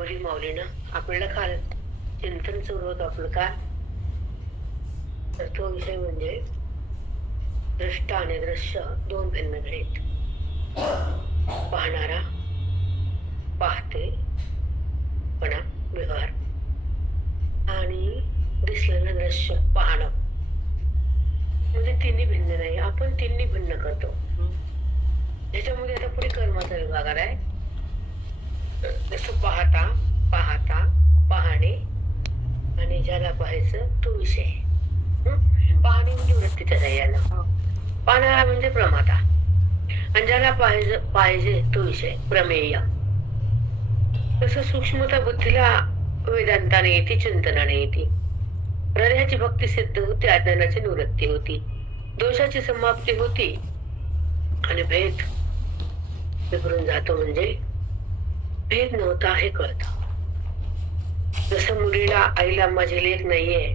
माऊली माऊलीनं आपल्याला काल चिंतन सुरू होतं आपलं काल. तर तो विषय म्हणजे दृष्ट आणि दृश्य दोन भिन्न आहेत. पाहणारा पाहते पण व्यवहार आणि दिसलेलं दृश्य पाहणं म्हणजे तिन्ही भिन्न नाही. आपण तिन्ही भिन्न करतो. त्याच्यामध्ये आता पुढे कर्माचा विभाग आहे. जसं पाहता पाहता पाहणे आणि ज्याला पाहायचं तो विषय. पाहणे म्हणजे वृत्तीच्या साह्यानं, पाहणारा म्हणजे प्रमाता आणि ज्याला पाहिजे तो विषय प्रमेय. तसं सूक्ष्मता बुद्धीला वेदांताने येते, चिंतनाने येते. हृदयाची भक्ती सिद्ध होती, अज्ञानाची निवृत्ती होती, दोषाची समाप्ती होती आणि भेद विसरून जातो. म्हणजे भेद नव्हता हे कळत. जसं मुलीला आईला माझी लेक नाहीये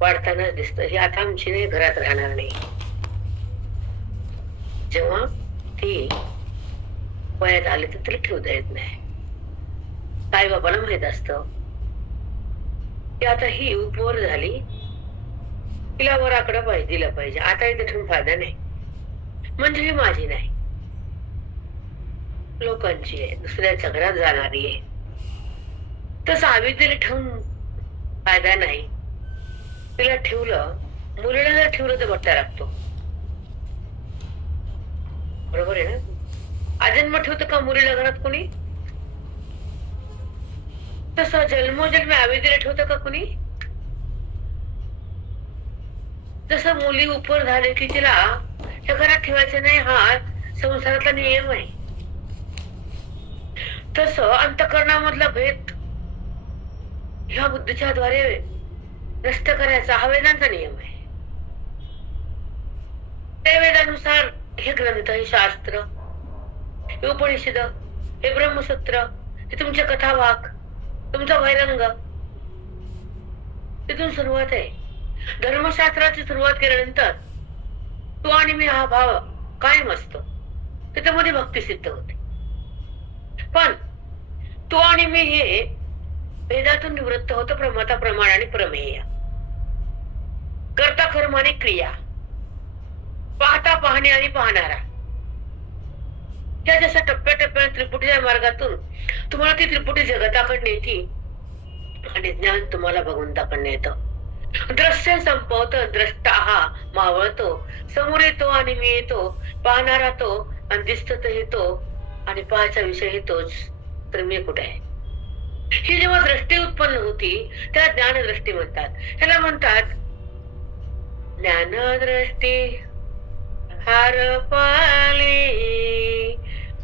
वाढतानाच दिसत, ही आता आमची नाही, घरात राहणार नाही. जेव्हा ती वयात आली तर तिला ठेवता येत नाही. आई बाबाला माहित असत की आता ही उपवर झाली, तिला वराकडे पाहिजे, दिला पाहिजे. आता इथे ठेवून फायदा नाही, म्हणजे ही माझी नाही, लोकांची आहे, दुसऱ्याच्या घरात जाणारी आहे. तसं अविद्येला ठेवून फायदा नाही. तिला ठेवलं, मुलीला जर ठेवलं तर बट्टा लागतो. बरोबर आहे ना? अजन्म ठेवतं का मुलीला घरात कोणी? तसं जन्मोजन्मी अविद्येला ठेवतं का कोणी? जसं मुली उपर झाले की तिला त्या घरात ठेवायचं नाही, हा संसारातला नियम आहे. तसं अंतःकरणामधला भेद ह्या बुद्धीच्या द्वारे नष्ट करायचा हा वेदांचा नियम आहे. त्या वेदानुसार हे ग्रंथ, हे शास्त्र, हे उपनिषद, हे ब्रह्मसूत्र, हे तुमचे कथावाक, तुमचा वैरंग, तिथून सुरुवात आहे. धर्मशास्त्राची सुरुवात केल्यानंतर तू आणि मी हा भाव कायम असतो, त्याच्यामध्ये भक्ती सिद्ध होते. पण तू आणि मी हे भेदातून निवृत्त होतं. प्रमाता, प्रमाण आणि प्रमेय, कर्ता, कर्म आणि क्रिया, पाहता, पाहणे आणि पाहणारा, त्या जसं टप्प्याटप्प्याने त्रिपुटीच्या मार्गातून तुम्हाला ती त्रिपुटी जगताकडे येते आणि ज्ञान तुम्हाला भगवंताकडे येतं. दृश्य संपवतं, द्रष्टा हा मावळतो, समोर येतो आणि मी येतो, पाहणारा तो आणि दिसत तर तो आणि पाहायचा विषय तोच, तर मी कुठे आहे? ही जेव्हा दृष्टी उत्पन्न होती त्या ज्ञान दृष्टी म्हणतात. ह्याला म्हणतात ज्ञान दृष्टी हार पाले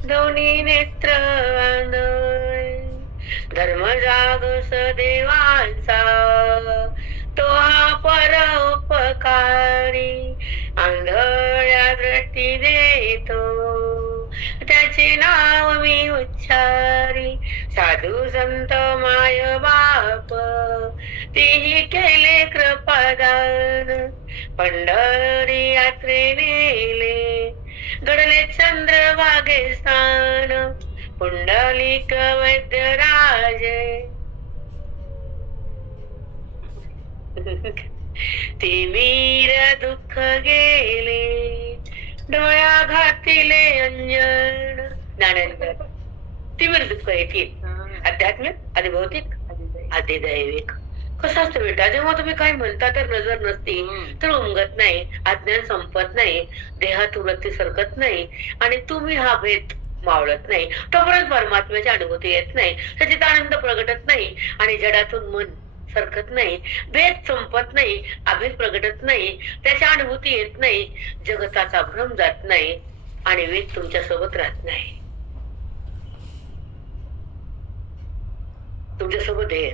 दोन्ही नेत्र धर्म जागस देवांचा तो हा परोपकारी आंधळ्या दृष्टी देतो त्याचे नाव मी उच्चारी साधू संत माय बाप तेही केले कृपादान पंढरी यात्रे नेले घडले चंद्रभागे स्थान पुंडलिक वैद्य राजे ते मीर दुःख गेले डोळ्या घातिले अंजन ज्ञानेश्वर. तीव्र दुःख येतील आध्यात्मिक आणि भौतिक अधिदैविक. कसं असतं बेटा, जेव्हा तुम्ही काय म्हणता तर नजर नसती तर उमगत नाही, अज्ञान संपत नाही, देहात वृत्ती सरकत नाही आणि तुम्ही हा भेद मावळत नाही, तोपर्यंत परमात्म्याची अनुभूती येत नाही, त्याच्यात आनंद प्रगटत नाही आणि जडातून मन सरकत नाही, भेद संपत नाही, अभेद प्रगटत नाही, त्याची अनुभूती येत नाही, जगताचा भ्रम जात नाही आणि वेद तुमच्या सोबत राहत नाही. तुमच्या सोबत हे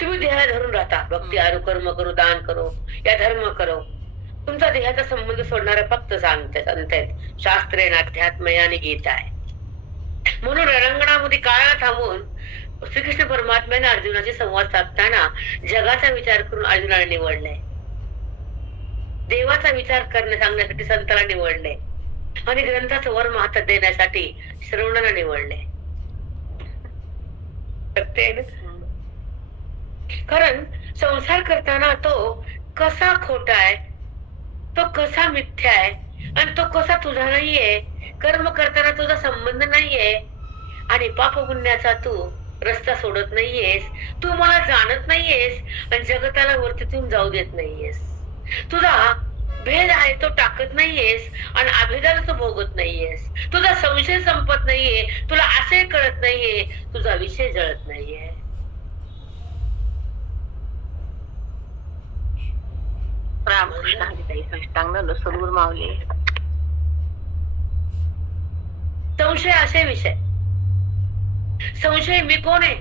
तुम्ही देहा धरून राहता. भक्ती आरू, कर्म करू, दान करो, या धर्म करो. तुमचा देहाचा संबंध सोडणारा फक्त सांगतायत शास्त्रे, अध्यात्म आणि गीता आहे. म्हणून रणांगणामध्ये काळा थांबून श्रीकृष्ण परमात्म्याने अर्जुनाशी संवाद साधताना जगाचा विचार करून अर्जुनाला निवडले, देवाचा विचार करणे सांगण्यासाठी संताला निवडले आणि ग्रंथाचं वर महत्व देण्यासाठी श्रवणाला निवडले. सत्य आहे ना. कारण संसार करताना तो कसा खोटा आहे, तो कसा मिथ्या आहे, आणि तो कसा तुझा नाहीये. कर्म करताना तुझा संबंध नाहीये, आणि पाप पुण्याचा तू रस्ता सोडत नाहीयेस. तू मला जाणत नाहीयेस, आणि जगताला वरतीतून जाऊ देत नाहीयेस. तुझा भेद आहे तो टाकत नाहीयेस, आणि अभेदाला तो भोगत नाहीयेस. तुझा संशय संपत नाहीये, तुला असे कळत नाहीये, तुझा विषय जळत नाहीये. रामकृष्ण हरी साष्टांग सद्गुरु माऊली. संशय असे विषय. संशय मी कोण आहे.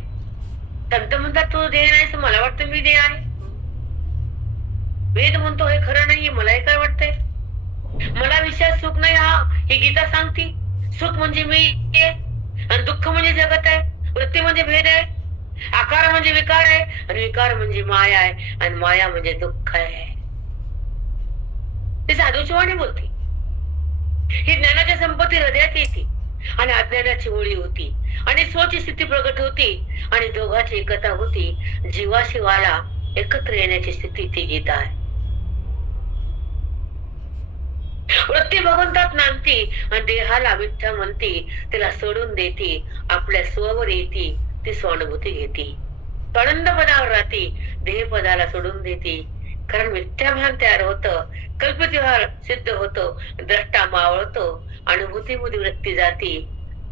संत म्हणतात तू देह नाहीस, मला वाटतं मी देह आहे. वेद म्हणतो हे खरं नाहीये, मला हे काय वाटतंय. मला विषयात सुख नाही, हा ही गीता सांगती. सुख म्हणजे मी आहे, आणि दुःख म्हणजे जगत आहे. वृत्ती म्हणजे भेद आहे, आकार म्हणजे विकार आहे, आणि विकार म्हणजे माया आहे, आणि माया म्हणजे दुःख आहे. ते साधूची वाणी बोलते. ही ज्ञानाची संपत्ती हृदयात येते, आणि अज्ञानाची होळी होती, आणि स्वची स्थिती प्रगट होती, आणि दोघांची एकता होती. जीवाशिवाला एकत्र येण्याची स्थिती ती गीता आहे. वृत्ती भगवंतात नांदती, आणि देहाला मिथ्या म्हणती. तिला सोडून देती, आपल्या स्ववर येती, ती स्वानुभूती घेती. आनंद पदावर राहती, देह पदाला सोडून देती. कारण मिथ्या भान तयार होतं, कल्पित व्यवहार सिद्ध होतो, द्रष्टा मावळतो, अनुभूतीमध्ये वृत्ती जाती,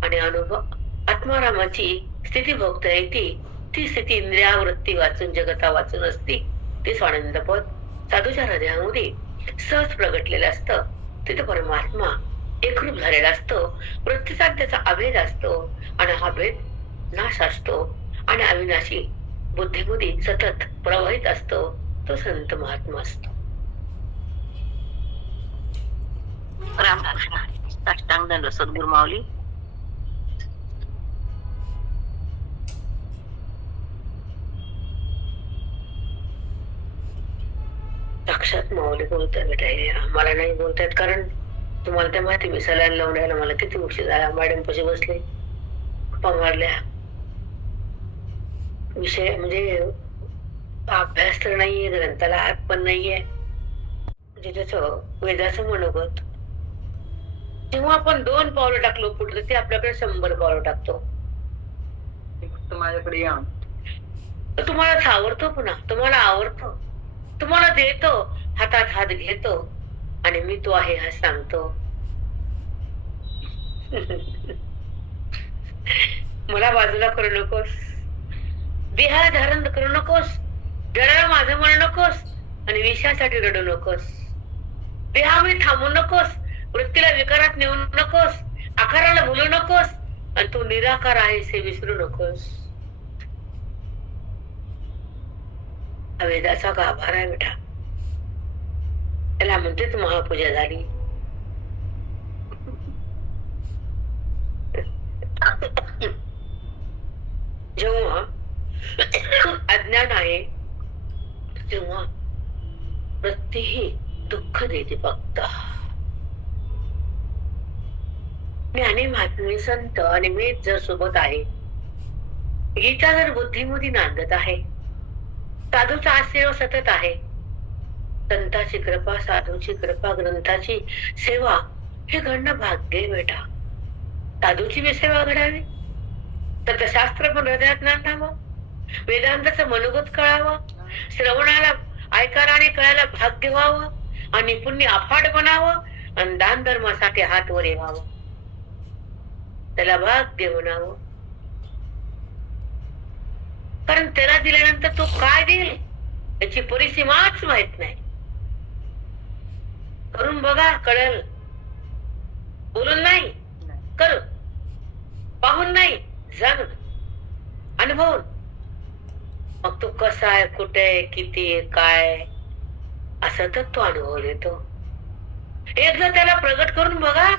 आणि अनुभव आत्मारामाची स्थिती भोगता येते. ती स्थिती इंद्रिया वृत्ती वाचून जगता वाचून असती. ते स्वानंद पद साधूच्या हृदयामध्ये सहज प्रगटलेलं असतं. तिथे परमात्मा एकरूप झालेला असतो. वृत्तीचा त्याचा अभेद असतो, आणि हा भेद नाश असतो, आणि अविनाशी बुद्धीमध्ये सतत प्रवाहित असतो. तो संत महात्मा असतो. रामकृष्ण हरी साष्टांग सद्गुरु माऊली. साक्षात माऊली बोलताय बेटा. मला नाही बोलतायत, कारण तुम्हाला तर माहिती मी सलाईन लावून यायला मला किती उशीर झाला. मॅडम पशी बसले, मारल्या. विषय म्हणजे अभ्यास तर नाहीये, ग्रंथाला हात पण नाहीये. म्हणजे त्याचं वेदाचं मनोगत. जेव्हा आपण 2 पावलं टाकलो पुढे, ते आपल्याकडे 100 पावलं टाकतो. माझ्याकडे या. तुम्हाला सावरतो, पुन्हा तुम्हाला आवडतो, तुम्हाला देतो, हातात हात घेतो, आणि मी तो आहे हा सांगतो. मला बाजूला करू नकोस, देहाला धारण करू नकोस, जडाला माझं म्हणू नकोस, आणि विषयासाठी रडू नकोस. देहामध्ये थांबू नकोस, वृत्तीला विकारात नेऊ नकोस, आकाराला भुलू नकोस, आणि तू निराकार आहेस हे विसरू नकोस. हा वेदाचा गाभार आहे बेटा. त्याला म्हणतेच महापूजा झाली. जेव्हा अज्ञान आहे, तेव्हा प्रत्येही दुःख देते फक्त. ज्ञानी महात्मे संत आणि मी जर सोबत आहे, गीता जर बुद्धीमध्ये नांदत आहे, साधूचा आशीर्वाद सतत आहे, संताची कृपा, साधूची कृपा, ग्रंथाची सेवा, हे घडणं भाग्य आहे बेटा. साधूची बी सेवा घडावी, तत्वशास्त्र पण हृदयात नांदावं, वेदांताचं मनोगत कळावं, श्रवणाला ऐकायला आणि कळायला भाग्य व्हावं, आणि पुण्य अफाट बनावं, आणि दान धर्मासाठी हात वर व्हावं, त्याला भाग्य म्हणावं. कारण त्याला दिल्यानंतर तो काय देईल याची परिसीमाच माहित नाही. करून बघा, कळेल. बोलून नाही, करू, पाहून नाही, जाणून, अनुभवून. मग तो कसा आहे, कुठे आहे, किती आहे, काय, असं तर तो अनुभव येतो. एकदा त्याला प्रगट करून बघा,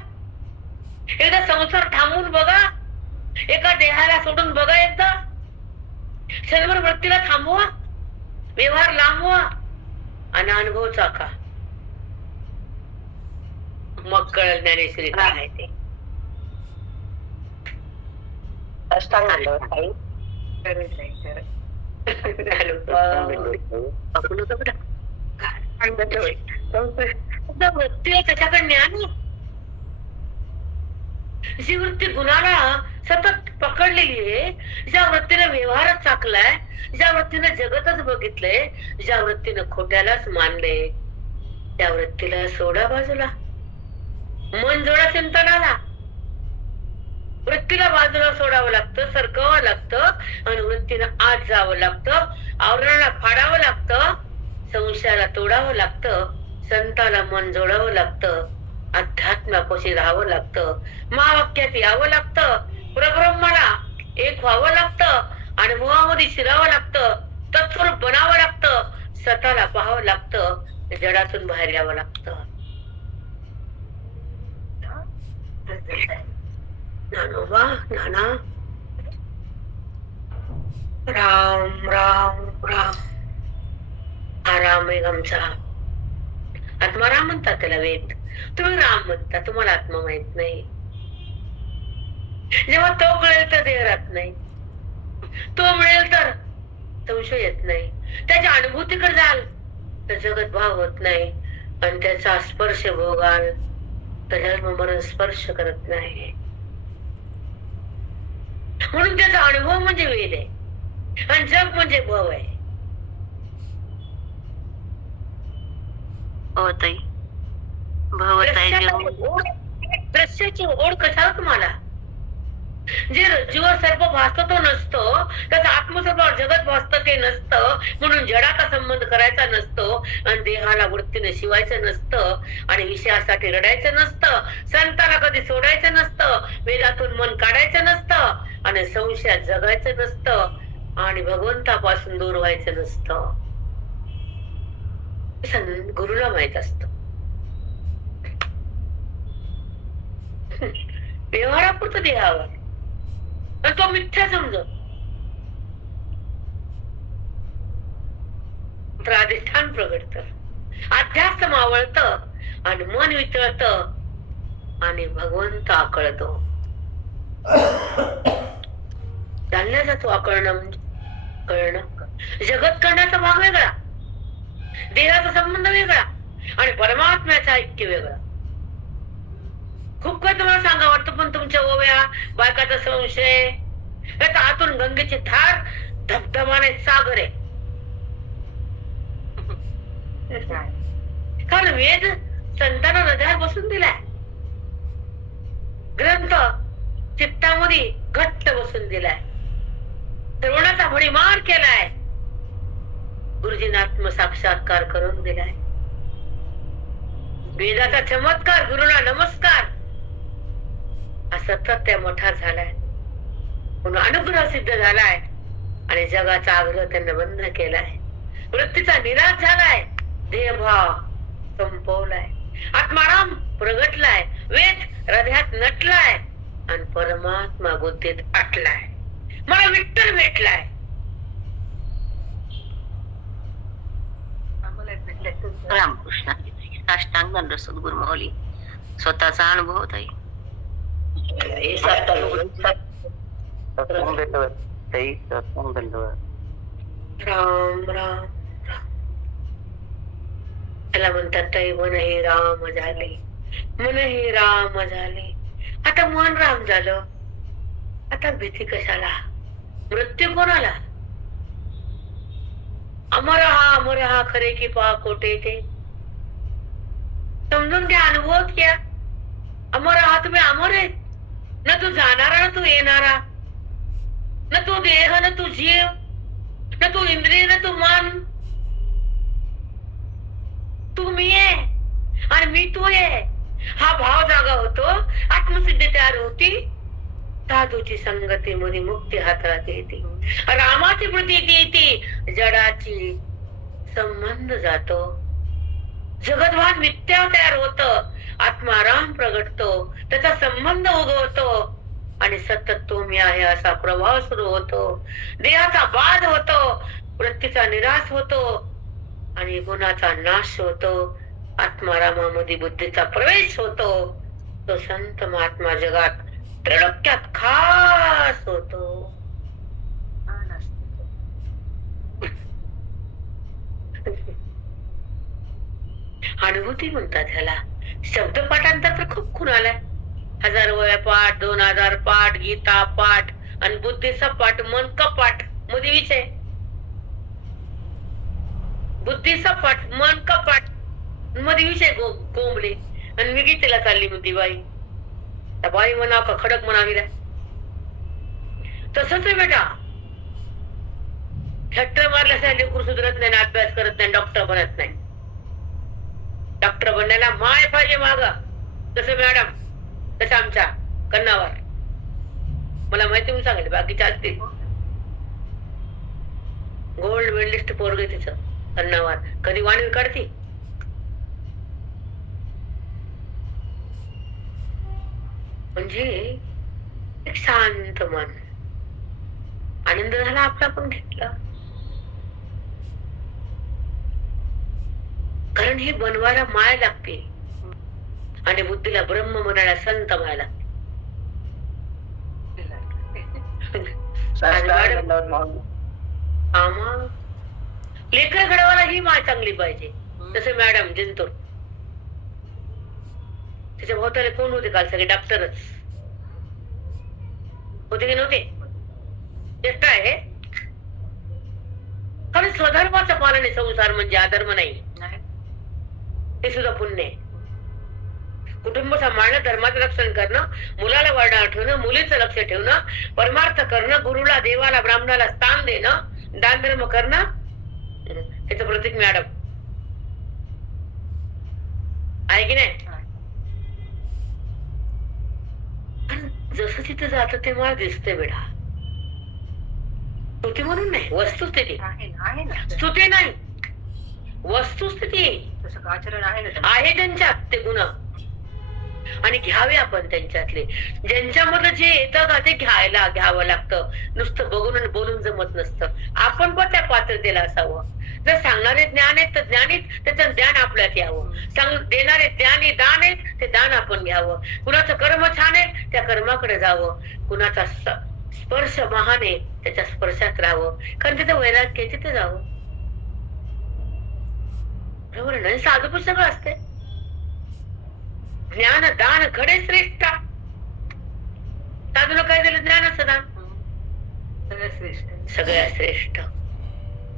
एकदा संसार थांबवून बघा, एका देहाला सोडून बघा, एकदा क्षणभर वृत्तीला थांबवा, व्यवहार लांबवा, आणि अनुभव चाका. मग कळलं ज्ञानेश्वरी काय आहे ते. वृत्ती त्याच्याकडे ज्ञान आहे. जी वृत्ती गुणाला सतत पकडलेली आहे, ज्या वृत्तीने व्यवहारच चाकलाय, ज्या वृत्तीने जगतच बघितलंय, ज्या वृत्तीने खोट्यालाच मानले, त्या वृत्तीला सोडा बाजूला. मन जोडा चिंतनाला. वृत्तीला बाजूला सोडावं लागतं, सरकवावं लागतं आणि वृत्तीनं आत जावं लागतं, आवरणाला फाडावं लागतं, संशयाला तोडावं लागतं, संताला मन जोडावं लागतं, अध्यात्मापाशी राहावं लागतं, महावाक्यात यावं लागतं, परब्रह्माला एक व्हावं लागतं, अनुभवामध्ये शिरावं लागतं, तत्स्वरूप बनावं लागतं, स्वतःला पाहावं लागतं, जडातून बाहेर यावं लागतं. ज्ञानोबा ज्ञाना राम राम राम. हा राम आहे आमचा आत्माराम म्हणतात त्याला वेद. तुम्ही राम म्हणता, तुम्हाला आत्मा माहित नाही. जेव्हा तो कळेल तर देह राहत नाही, तो मिळेल तर संशय येत नाही, त्याच्या अनुभूतीकडे जाल तर जगत भाव होत नाही, आणि त्याचा स्पर्श भोगाल तर जन्म मरण स्पर्श करत नाही. म्हणून त्याचा अनुभव म्हणजे वेद आहे आणि जग म्हणजे भव आहे. ताई, भवताई दृश्याची ओढ कशाला तुम्हाला? जे रज्जूवर सर्प भासतो तो नसतो, त्याचा आत्मस्वरूपावर जगत भासतं ते नसतं, म्हणून जडाचा संबंध करायचा नसतो, आणि देहाला वृत्तीने शिवायचं नसतं, आणि विषयासाठी रडायचं नसतं, संताला कधी सोडायचं नसतं, वेदातून मन काढायचं नसतं, आणि संशयात जगायचं नसतं, आणि भगवंतापासून दूर व्हायचं नसतं. गुरुला माहित असत. व्यवहारापुरतं देहावर, आणि तो मिथ्या समजत. अधिष्ठान प्रगटत, अध्यास मावळत, आणि मन वितळत, आणि भगवंत आकळतो. जाणल्या जातो आकळणं म्हणजे कळणं. जगत करण्याचा भाग वेगळा, देहाचा संबंध वेगळा, आणि परमात्म्याचा ऐक्य वेगळा. खूप काही तुम्हाला सांगा वाटतं, पण तुमच्या ओव्या, बायकाचा संशय, त्याचा आतून गंगेची धार, धबधबाने सागर आहे. कारण वेद संतांना हृदयात बसून दिलाय, ग्रंथ चित्तामध्ये घट्ट बसून दिलाय, श्रवणाचा भडीमार केलाय, गुरुजींना आत्मसाक्षात्कार करून दिलाय. वेदाचा चमत्कार, गुरुला नमस्कार, हा सतत त्या मोठा झालाय, म्हणून अनुग्रह सिद्ध झालाय, आणि जगाचा आग्रह त्यांना बंद केलाय. वृत्तीचा निराश झालाय, देहभाव संपवलाय, आत्माराम प्रगटलाय, वेद हृदयात नटलाय, आणि परमात्मा बुद्धीत आटलाय. मला विठ्ठल भेटलाय. रामकृष्ण साष्टांग दंड सद्गुरु माऊली. स्वतःचा अनुभव ताई. राम राम त्याला म्हणतात ताई, मन हे राम झाले, मन हे राम झाले. आता मन राम झालं, आता भीती कशाला? मृत्यू कोणाला? अमर हा खरे की पहा खोटे ते समजून घ्या, अनुभव घ्या. अमर हा तुम्ही अमर आहेत, न तू जाणारा ना तू येणारा, न तू देह न तू जीव, न तू इंद्रिय न तू मन. तू मी आहे आणि मी तू आहे. हा भाव जागा होतो, आत्मसिद्धी तयार होती, साधूची संगती मध्ये मुक्ती हातात येते, रामाची प्रतीती येते, जडाची संबंध जातो, जगतभान मिथ्या तयार होत, आत्माराम प्रगटतो, त्याचा संबंध उगवतो, आणि सतत तो मी आहे असा प्रभाव सुरू होतो. देहाचा बाध होतो, वृत्तीचा निराश होतो, आणि गुणाचा नाश होतो. आत्मारामामध्ये बुद्धीचा प्रवेश होतो. तो संत महात्मा जगात त्रैलोक्यात खास होतो. अनुभूती म्हणतात ह्याला. शब्द पाठांतर तर खूप खून आलाय. 1000 वेळा पाठ, 2000 पाठ, गीता पाठ आणि बुद्धीचा पाठ, मन कपाट मध्ये विषय. बुद्धीचा पाठ, मन कपाट मध्ये विषय गोंबले. आणि मी गीतेला चालली म्हणती बाई. त्या बाई म्हणाव का खडक म्हणावी रे. तसंच आहे बेटा. थट्टर मारल्याशिवाय लेकरू सुधरत नाही, अभ्यास करत नाही, डॉक्टर बनत नाही. डॉक्टर बनण्याला माय पाहिजे माग. तसं मॅडम, तसं आमच्या कन्नावर. मला माहिती म्हणून सांगितलं, बाकीच्या असतील. गोल्ड मेडलिस्ट पोरग तिचं कन्नावर. कधी वाणी काढती. म्हणजे एक शांत मन. आनंद झाला आपला पण घेतला. कारण हे बनवायला माय लागते आणि बुद्धीला ब्रह्म म्हणायला संत माय लागते. लेकर घडवायला ही माय चांगली पाहिजे. तसे मॅडम जिंतूर, त्याच्या भोवताले कोण होते काल? सगळे डॉक्टरच होते की नव्हते? चेष्ट आहे. कारण स्वधर्माचं पालन आहे. संसार म्हणजे अधर्म नाही, ते सुद्धा पुण्य आहे. कुटुंब सांभाळणं, धर्माचं रक्षण करणं, मुलाला वळणावर ठेवणं, मुलीचं लक्ष ठेवणं, परमार्थ करणं, गुरुला, देवाला, ब्राह्मणाला स्थान देणं, दान धर्म करणं, त्याचं प्रतीक मॅडम आहे की नाही? जसं तिथं जात ते मला दिसतंय बेटा. स्तुती म्हणून नाही, वस्तुस्थिती स्तुती नाही, वस्तुस्थिती आचरण आहे त्यांच्यात ते गुण. आणि घ्यावे आपण त्यांच्यातले. ज्यांच्यामधलं जे येतं का ते घ्यावं लागतं. नुसतं बघून आणि बोलून जमत नसतं. आपण पण त्या पात्रतेला असावं. जर सांगणारे ज्ञान आहेत तर ज्ञानीत त्याचं ज्ञान आपल्यात यावं. देणारे ज्ञानी दान आहेत, ते दान आपण घ्यावं. कुणाचं कर्म छान आहे, त्या कर्माकडे जावं. कुणाचा स्पर्श महान आहे, त्याच्या स्पर्शात राहावं. कारण तिथं वैराग्य आहे, तिथे जावं. बरोबर नाही? साधू सगळं असते. ज्ञान दान घडे श्रेष्ठ. साधूला काय दिलं? ज्ञानाचं दान. सगळ्यात श्रेष्ठ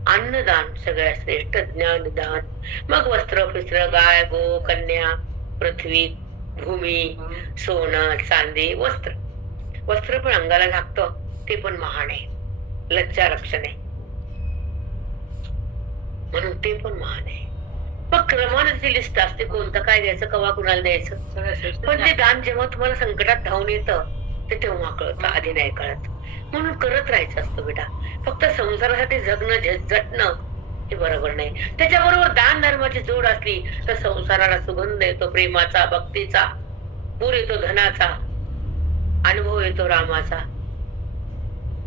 अन्नदान, सगळ्यात श्रेष्ठ ज्ञानदान. मग वस्त्र पिस्त्र, गाय गो कन्या, पृथ्वी भूमी, सोनं चांदी. वस्त्र पण अंगाला झाकतं, ते पण महान आहे. लज्जा रक्षण आहे म्हणून ते पण महान आहे. मग क्रमाने लिस्ट असते, कोणतं काय द्यायचं, कवा कुणाला द्यायचं. पण ते दान जेव्हा तुम्हाला संकटात धावून येतं ते तेव्हा कळतं, आधी नाही कळत. म्हणून करत राहायचं असतं बेटा. फक्त संसारासाठी जगणं झटणं हे बरोबर नाही. त्याच्याबरोबर दान धर्माची जोड असली तर संसाराला सुगंध येतो, प्रेमाचा, भक्तीचा, पूर येतो धनाचा, अनुभव येतो रामाचा,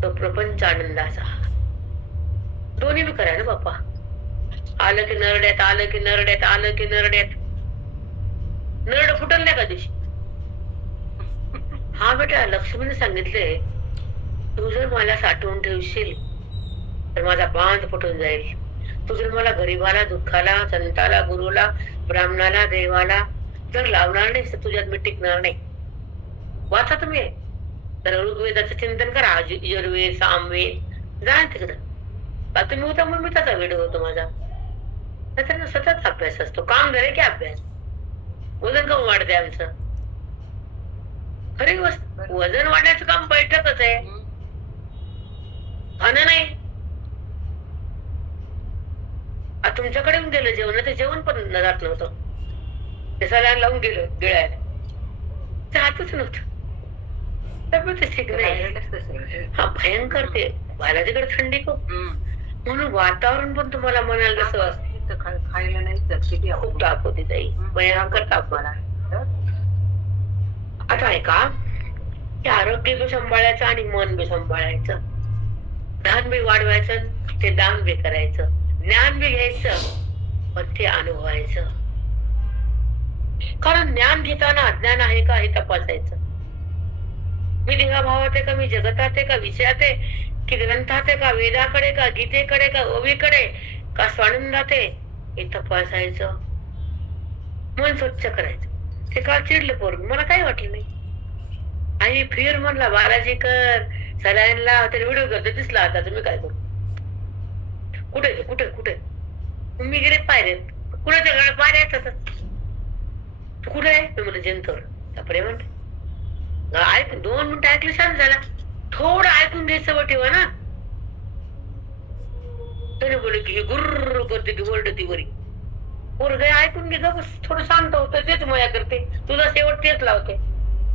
तो प्रपंच आनंदाचा. दोन्ही बी करा ना बाप्पा. आलं की नरड्यात, आलं की नरड्यात, आलं की नरड्यात. नरड फुटल नाही का दिवशी? हा बेटा, लक्ष्मीने सांगितले, तू जर मला साठवून ठेवशील तर माझा बांध फुटून जाईल. तू जर मला गरीबाला, दुःखाला, संताला, गुरुला, ब्राह्मणाला, देवाला जर लावणार नाही तर तुझ्यात मी टिकणार नाही. वाचा तुम्ही. तर ऋग्वेदाचं चिंतन करा, यजुर्वेद, सामवेद, जा तिकडं. का तुम्ही होता मग मी त्याचा व्हिडिओ होतो माझा. त्याचा सतत अभ्यास असतो. काम झाले की अभ्यास. वजन कमी वाढते आमचं. खरी वजन वाढण्याचं काम बैठकच आहे, खाणं नाही. तुमच्याकडे गेलं जेवण, ते जेवण पण जात नव्हतं. ते सलाईन लावून गेलं गिळायला, जातच नव्हतं. तब्येत ठीक नाही. हा भयंकर. ते बालाजीकडे थंडी खूप, म्हणून वातावरण पण तुम्हाला म्हणाल कसं खायला नाही. खूप ताप होती ताई, भयंकर ताप. मला आता आहे का, ते आरोग्य बी सांभाळायचं आणि मन बी सांभाळायचं. धान बी वाढवायचं, ते दान बी करायचं, ज्ञान बी घ्यायचं, पण ते अनुभवायचं. कारण ज्ञान घेताना अज्ञान आहे का हे तपासायचं. मी देहाभावात आहे का, मी जगतात आहे का, विषयात आहे की ग्रंथात आहे का, वेदाकडे का, गीतेकडे का, ओवीकडे का, स्वानंदात आहे, हे तपासायचं. मन स्वच्छ करायचं. ते काल चिडलं पोरग, मला काही वाटलं नाही. आई फिर म्हणला बालाजी कर, सलाईन लाव, त्याला व्हिडिओ करतो दिसला. आता तुम्ही काय करू? कुठे कुठे कुठे? मी गेले पायरेत. कुणाच्या घरात पायऱ्या येतात? तू कुठे आहे? मी म्हणलं जंतोर. तापडे म्हणते ऐक, 2 मिनिटं ऐकलं शांत झाला. थोडं ऐकून घ्यायचं व ठेवा ना. त्याने बोलले की हे गुर्र करते की ओरडती वरी. पोरग ऐकून घे ग, बस थोडं शांत होतं. तेच मया करते. तुझा शेवट तेच लावते.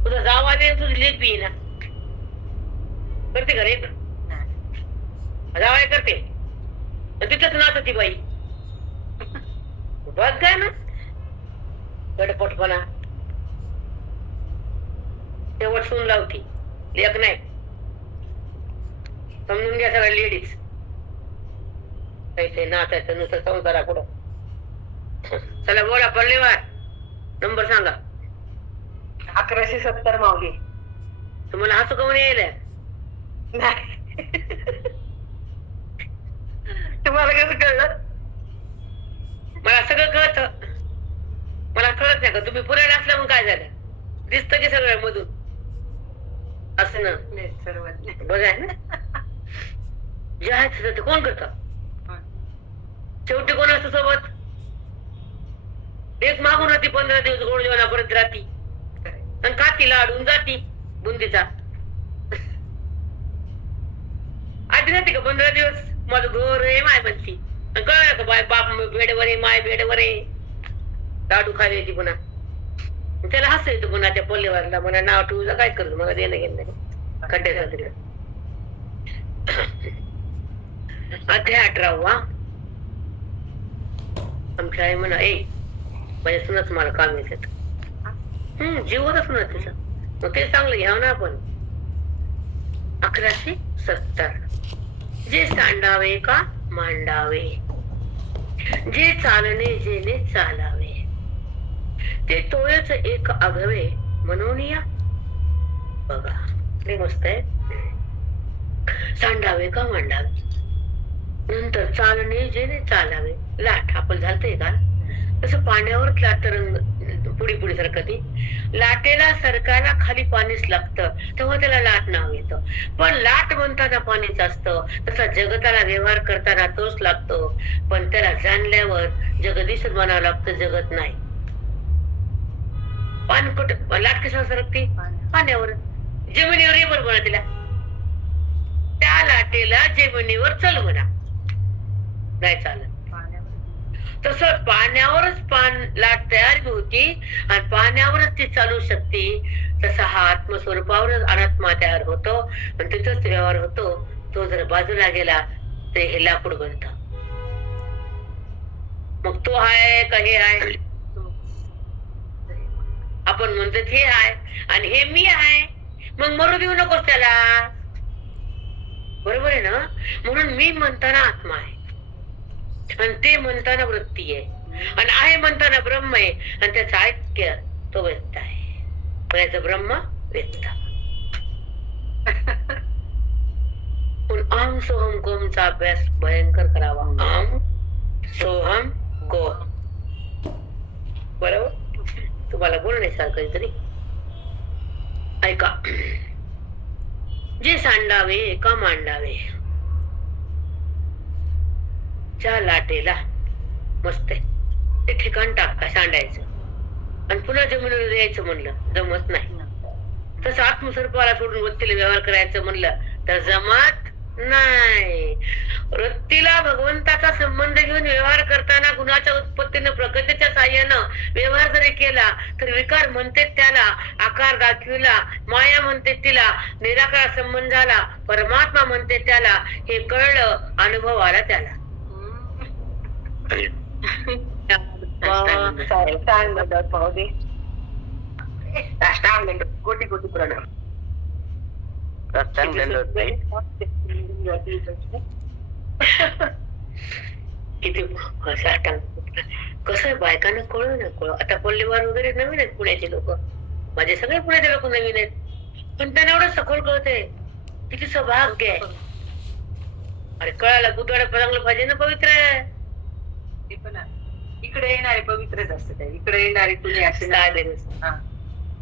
तुझा जाव आले तुझी लेख बी ना करते घरी जावाय करते तिथंच नाच ती बाई. बघ काय ना गडपटपणा. शेवट सून लावती, लेख नाही. समजून घ्या सगळ्या लेडीज. काही नाचायचं नुसतं संसारा कुठं. चला बोला पल्लेवार, नंबर सांगा. 1170 माऊली. तुम्हाला हसू कमून यायला? नाही, तुम्हाला कसं कळलं? मला सगळं कळत. मला कळत नाही का तुम्ही पुरायला असल्या मग काय झालं? दिसत की सगळं मधून असं ना. बघा ना, जे आहे ते कोण करत? शेवटी कोण असतं सोबत? एक मागून राहती 15 दिवस गोड जेवणापर्यंत राहती आणि खाती लाडून जाती बुंदीचा. आधी राहते का 15 दिवस? माझं घर आहे माय म्हणती. कळ का बाय बाप बेडवर आहे, माय बेडवर आहे. लाडू खाली येते पुन्हा. त्याला हसू येतं पुन्हा त्या पल्लेवारला. म्हणा नाव ठेवून काय करतो, मला देणं घेणं नाही. खड्ड्याचा तिकडे. अध्याय 18वा. आमची आई म्हणा ए माझ्या सुनाच मला काम येतात. जीवच ना तिचं. मग ते चांगलं घ्यावं ना आपण. 1170. जे सांडावे का मांडावे, जे चालणे जेने चालावे, ते तोयच एक आघवे म्हणून या. बघा ते मस्त आहे. सांडावे का मांडावे, नंतर चालणे जेने चालावे. लाट आपण झालतंय का तसं पाण्यावरच लाट तरंग पुढे पुढे सरकती. लाटेला सरकायला खाली पाणीच लागतं, तेव्हा त्याला लाट नाव येतं. पण लाट म्हणताना पाणीच असतं. तसा जगताला व्यवहार करताना तोच लागतो, पण त्याला जाणल्यावर जगदीश म्हणावं लागतं, जगत नाही. पान कुठं लाट कशा सरकते? पाण्यावर. जमिनीवर ये बरोबर म्हणा तिला. त्या लाटेला जमिनीवर चल म्हणा, नाही चालत. तस पाण्यावरच लाट तयार होती आणि पाण्यावरच ती चालू शकते. तसा हा आत्मस्वरूपावरच अनात्मा तयार होतो आणि तिथंच व्यवहार होतो. तो जर बाजूला गेला तर हे लाकूड बनत. मग तो आहे का हे आहे? आपण म्हणतो हे आहे आणि हे मी आहे. मग मरू देऊ नकोस त्याला, बरोबर आहे ना. म्हणून मी म्हणताना आत्मा आहे आणि ते म्हणताना वृत्ती आहे आणि आहे म्हणताना ब्रह्म आहे आणि त्याचं ऐक्य तो व्यक्त आहे. पण याचं ब्रह्म व्यक्त. पण अहम सोहम कोमचा अभ्यास भयंकर करावा. अहम सोहम कोम. बरोबर. तुम्हाला बोलण्यासारखं तरी ऐका. जे सांडावे का मांडावे, ज्या लाटेला मस्त आहे ते ठिकाण टाका सांडायचं आणि पुन्हा जमिनीवर द्यायचं म्हणलं जमत नाही. तसं आत्मस्वरूपाला सोडून वृत्तीला व्यवहार करायचं म्हणलं तर जमत नाही. वृत्तीला भगवंताचा संबंध घेऊन व्यवहार करताना गुणाच्या उत्पत्तीनं प्रकृतीच्या साह्यानं व्यवहार जरी केला तर विकार म्हणते त्याला, आकार दाखविला, माया म्हणते तिला, निराकार संबंध झाला, परमात्मा म्हणते त्याला. हे कळलं, अनुभव आला त्याला. कोटी कोटी प्रणाम. किती कसं बायकांना कळू ना कळू. आता पल्लेवार वगैरे नवीन आहेत पुण्याचे लोक, माझे सगळे पुण्याचे लोक नवीन आहेत, पण त्यांना एवढं सखोल कळतंय. किती सौभाग्य आहे. अरे कळायला बुधवाडा चांगलं पाहिजे ना, पवित्र आहे. इकडे येणारे पवित्रच असतात इकडे येणारे कुणी असे चालेल. हा.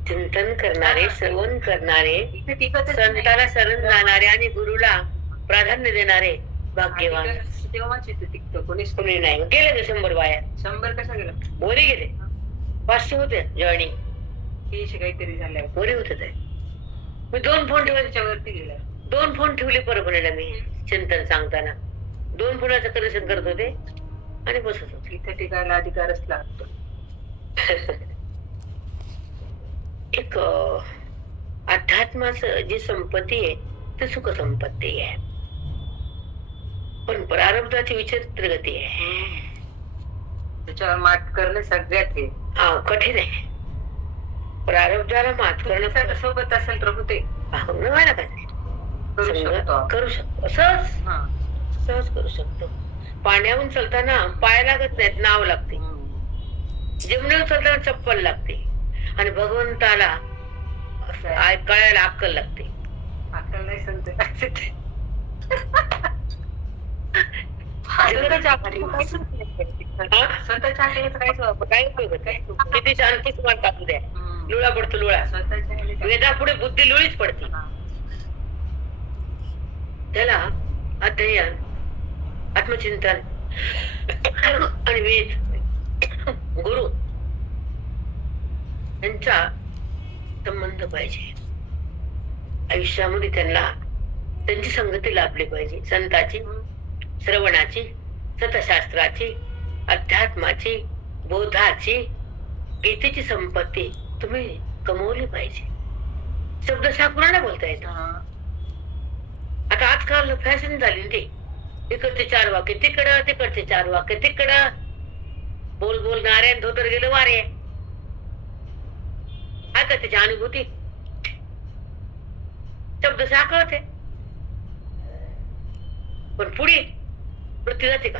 चिंतन करणारे, श्रवण करणारे, इथे टिकतच नाही. संताला शरण जाणारे आणि गुरुला प्राधान्य देणारे भाग्यवान. आणि तेव्हाच इथे टिकतं कोणीच कोणी नाही. गेले ते 100 बाया 100 कशा गेला वरी गेले. 500 होते जॉईनिंग. 300 काहीतरी झाल्या वरी होते ते. मी 2 फोन ठेवले. त्याच्यावरती गेल्या 2 फोन ठेवले परभणीला मी चिंतन सांगताना. 2 फोनाचं कलेक्शन करत होते आणि बसत होते. इथे टिकायला अधिकारच लागतो. एक अध्यात्माचं जी संपत्ती आहे ती सुख संपत्ती आहे, पण प्रारब्धाची विचित्र गती आहे. त्याच्यावर मात करणं सगळ्यात हे कठीण आहे. प्रारब्धाला मात करणं तुमच्या सोबत असेल तर होते व्हायला पाहिजे. करू शकतो. करू शकतो. सहज हा. सहज करू शकतो. पाण्याहून चालताना पाय लागत नाहीत, नाव लागते. जमिनीवर चालताना चप्पल लागते आणि भगवंताला कळायला अक्कल लागते. अक्कल नाही सांगते स्वतःच्या आठवणीचं काहीच वापर काही उपयोग नाही. किती शांती तुम्हाला टाकू द्या, लुळा पडतो लुळा. स्वतःच्या वेदा पुढे बुद्धी लुळीच पडते. त्याला अध्ययन, आत्मचिंतन आणि वेद, गुरु यांचा संबंध पाहिजे. आयुष्यामध्ये त्यांना त्यांची संगती लाभली पाहिजे. संताची, श्रवणाची, सतशास्त्राची, अध्यात्माची, बोधाची, गीतेची संपत्ती तुम्ही कमवली पाहिजे. शब्द साकुरा नाही बोलता येत. आता आजकाल फॅशन झाली ना ती. इकडचे 4 वाक्य तिकडं, तिकडचे 4 वाक्य तिकडं. बोल बोलणारे धोतर गेलं वारे. आता त्याची अनुभूती शब्द साकळते, पण पुढे वृत्ती जाते का?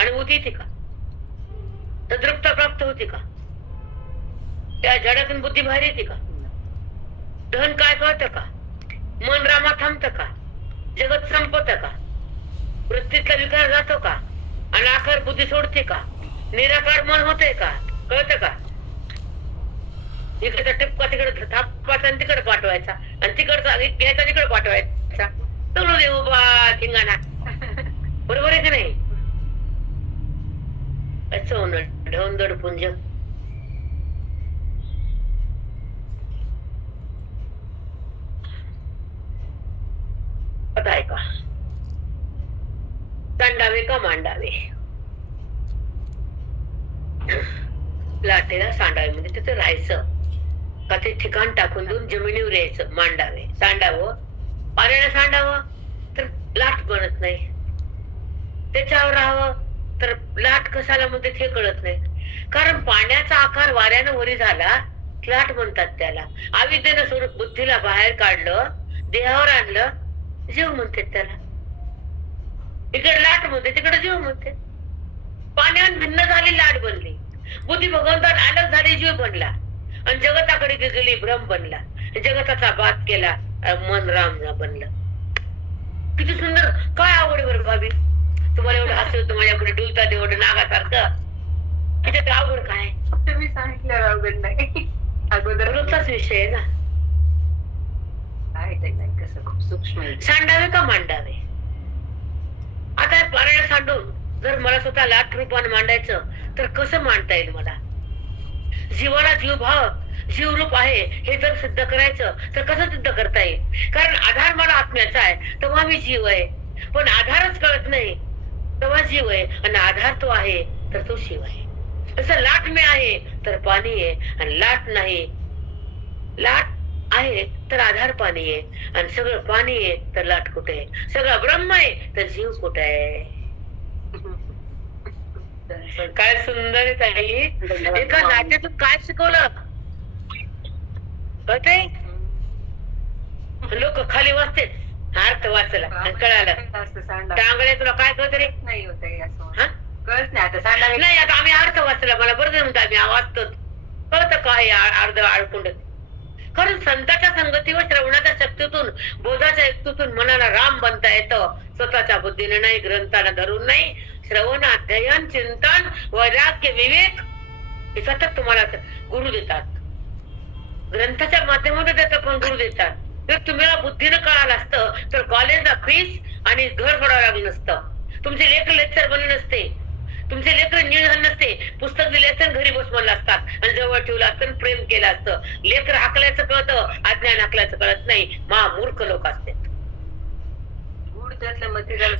अनुभूती येते का? तद्रुपता प्राप्त होते का? त्या जडातून बुद्धी बाहेर येते का? धन काय कळतं का? मन रामात थांबतं का? जगत संपत का? वृत्तीतला विकार जातो का? अनाकार बुद्धी सोडते का? निराकार मन होते का? कळतं का? इकडचा टिपका तिकडे थापायचा आणि तिकडे पाठवायचा आणि तिकडचा घ्यायचा तिकडे पाठवायचा. तळू दे उभा ठिंगाणा. बरोबर आहे का नाही? असं होणं ढवंदड पुंज. आता ऐका, सांडावे का मांडावे? लाटेला सांडावे म्हणजे तिथे राहायचं का ते ठिकाण टाकून देऊन जमिनीवर यायचं? मांडावे, सांडावं. पाण्याने सांडावं तर लाट बनत नाही. त्याच्यावर राहावं तर लाट कशाला म्हणते हे कळत नाही. कारण पाण्याचा आकार वाऱ्यानं वरी झाला, लाट म्हणतात त्याला. अविद्येनं स्वरूप बुद्धीला बाहेर काढलं, देहावर आणलं, जीव म्हणते त्याला. इकडे लाट म्हणते, तिकडे जीव म्हणते. पाण्यात भिन्न झाली, लाट बनली. बुद्धी भगवंतात अलग झाली, जीव बनला आणि जगताकडे गेली, भ्रम बनला. जगताचा बात केला, मन राम बनलं. किती सुंदर. काय आवड बरं भाभी, तुम्हाला एवढं हसू होतं माझ्याकडे डुलतात एवढं नागासारखं. त्याच्यात आवड काय? तुम्ही सांगितलं अवघड नाही. अगोदर रोजचाच विषय आहे ना. आहे ते नाही कसं खूप सूक्ष्म आहे. सांडावे का मांडावे? आता पाण्याला सांडून जर मला स्वतः लाट रूपाने मांडायचं तर कसं मांडता येईल मला? जीवाला जीवभाव, जीवरूप आहे हे जर सिद्ध करायचं तर कसं सिद्ध करता येईल? कारण आधार मला आत्म्याचा आहे, तेव्हा मी जीव आहे. पण आधारच कळत नाही तेव्हा जीव आहे, आणि आधार तो आहे तर तो शिव आहे. असं लाट मी आहे तर पाणी आहे, आणि लाट नाही, लाट आहे तर आधार पाणी आहे, आणि सगळं पाणी आहे तर लाट कुठे आहे? सगळं ब्रह्म आहे तर जीव कुठे आहे? काय सुंदर आहे ताई. एका नाट्यातून काय शिकवलं कळते? लोक खाली वाचते, अर्थ वाचला आणि कळालं. टांगळे तुला काय कळत रे? नाही होत हा? कळत नाही. आता सांडावे नाही, आता आम्ही अर्थ वाचला, मला बरं म्हणतो आम्ही वाचतो. कळतं काय अर्ध अडकुंड? कारण संतांच्या संगतीवर, श्रवणाच्या शक्तीतून, बोधाच्या युक्तीतून मनाला राम बनता येतं. स्वतःच्या बुद्धीने नाही, ग्रंथाला धरून नाही, श्रवण, अध्ययन, चिंतन, वैराग्य, विवेक हे सतत तुम्हाला गुरु देतात. ग्रंथाच्या माध्यमातून देतात, पण गुरु देतात. जर तुम्हाला बुद्धीनं कळालं असतं तर कॉलेजला फीस आणि घर पडावं लागलं नसतं. तुमचे लेकर लेक्चर बनले नसते, तुमचे लेकर नीळ झाले नसते. पुस्तक दिले असतं घरी बस म्हणलं असतात आणि जवळ ठेवलं असतं, प्रेम केलं असतं. लेकर हाकलायचं कळतं, अज्ञान हाकलायचं कळत नाही. मूर्ख लोक असतात.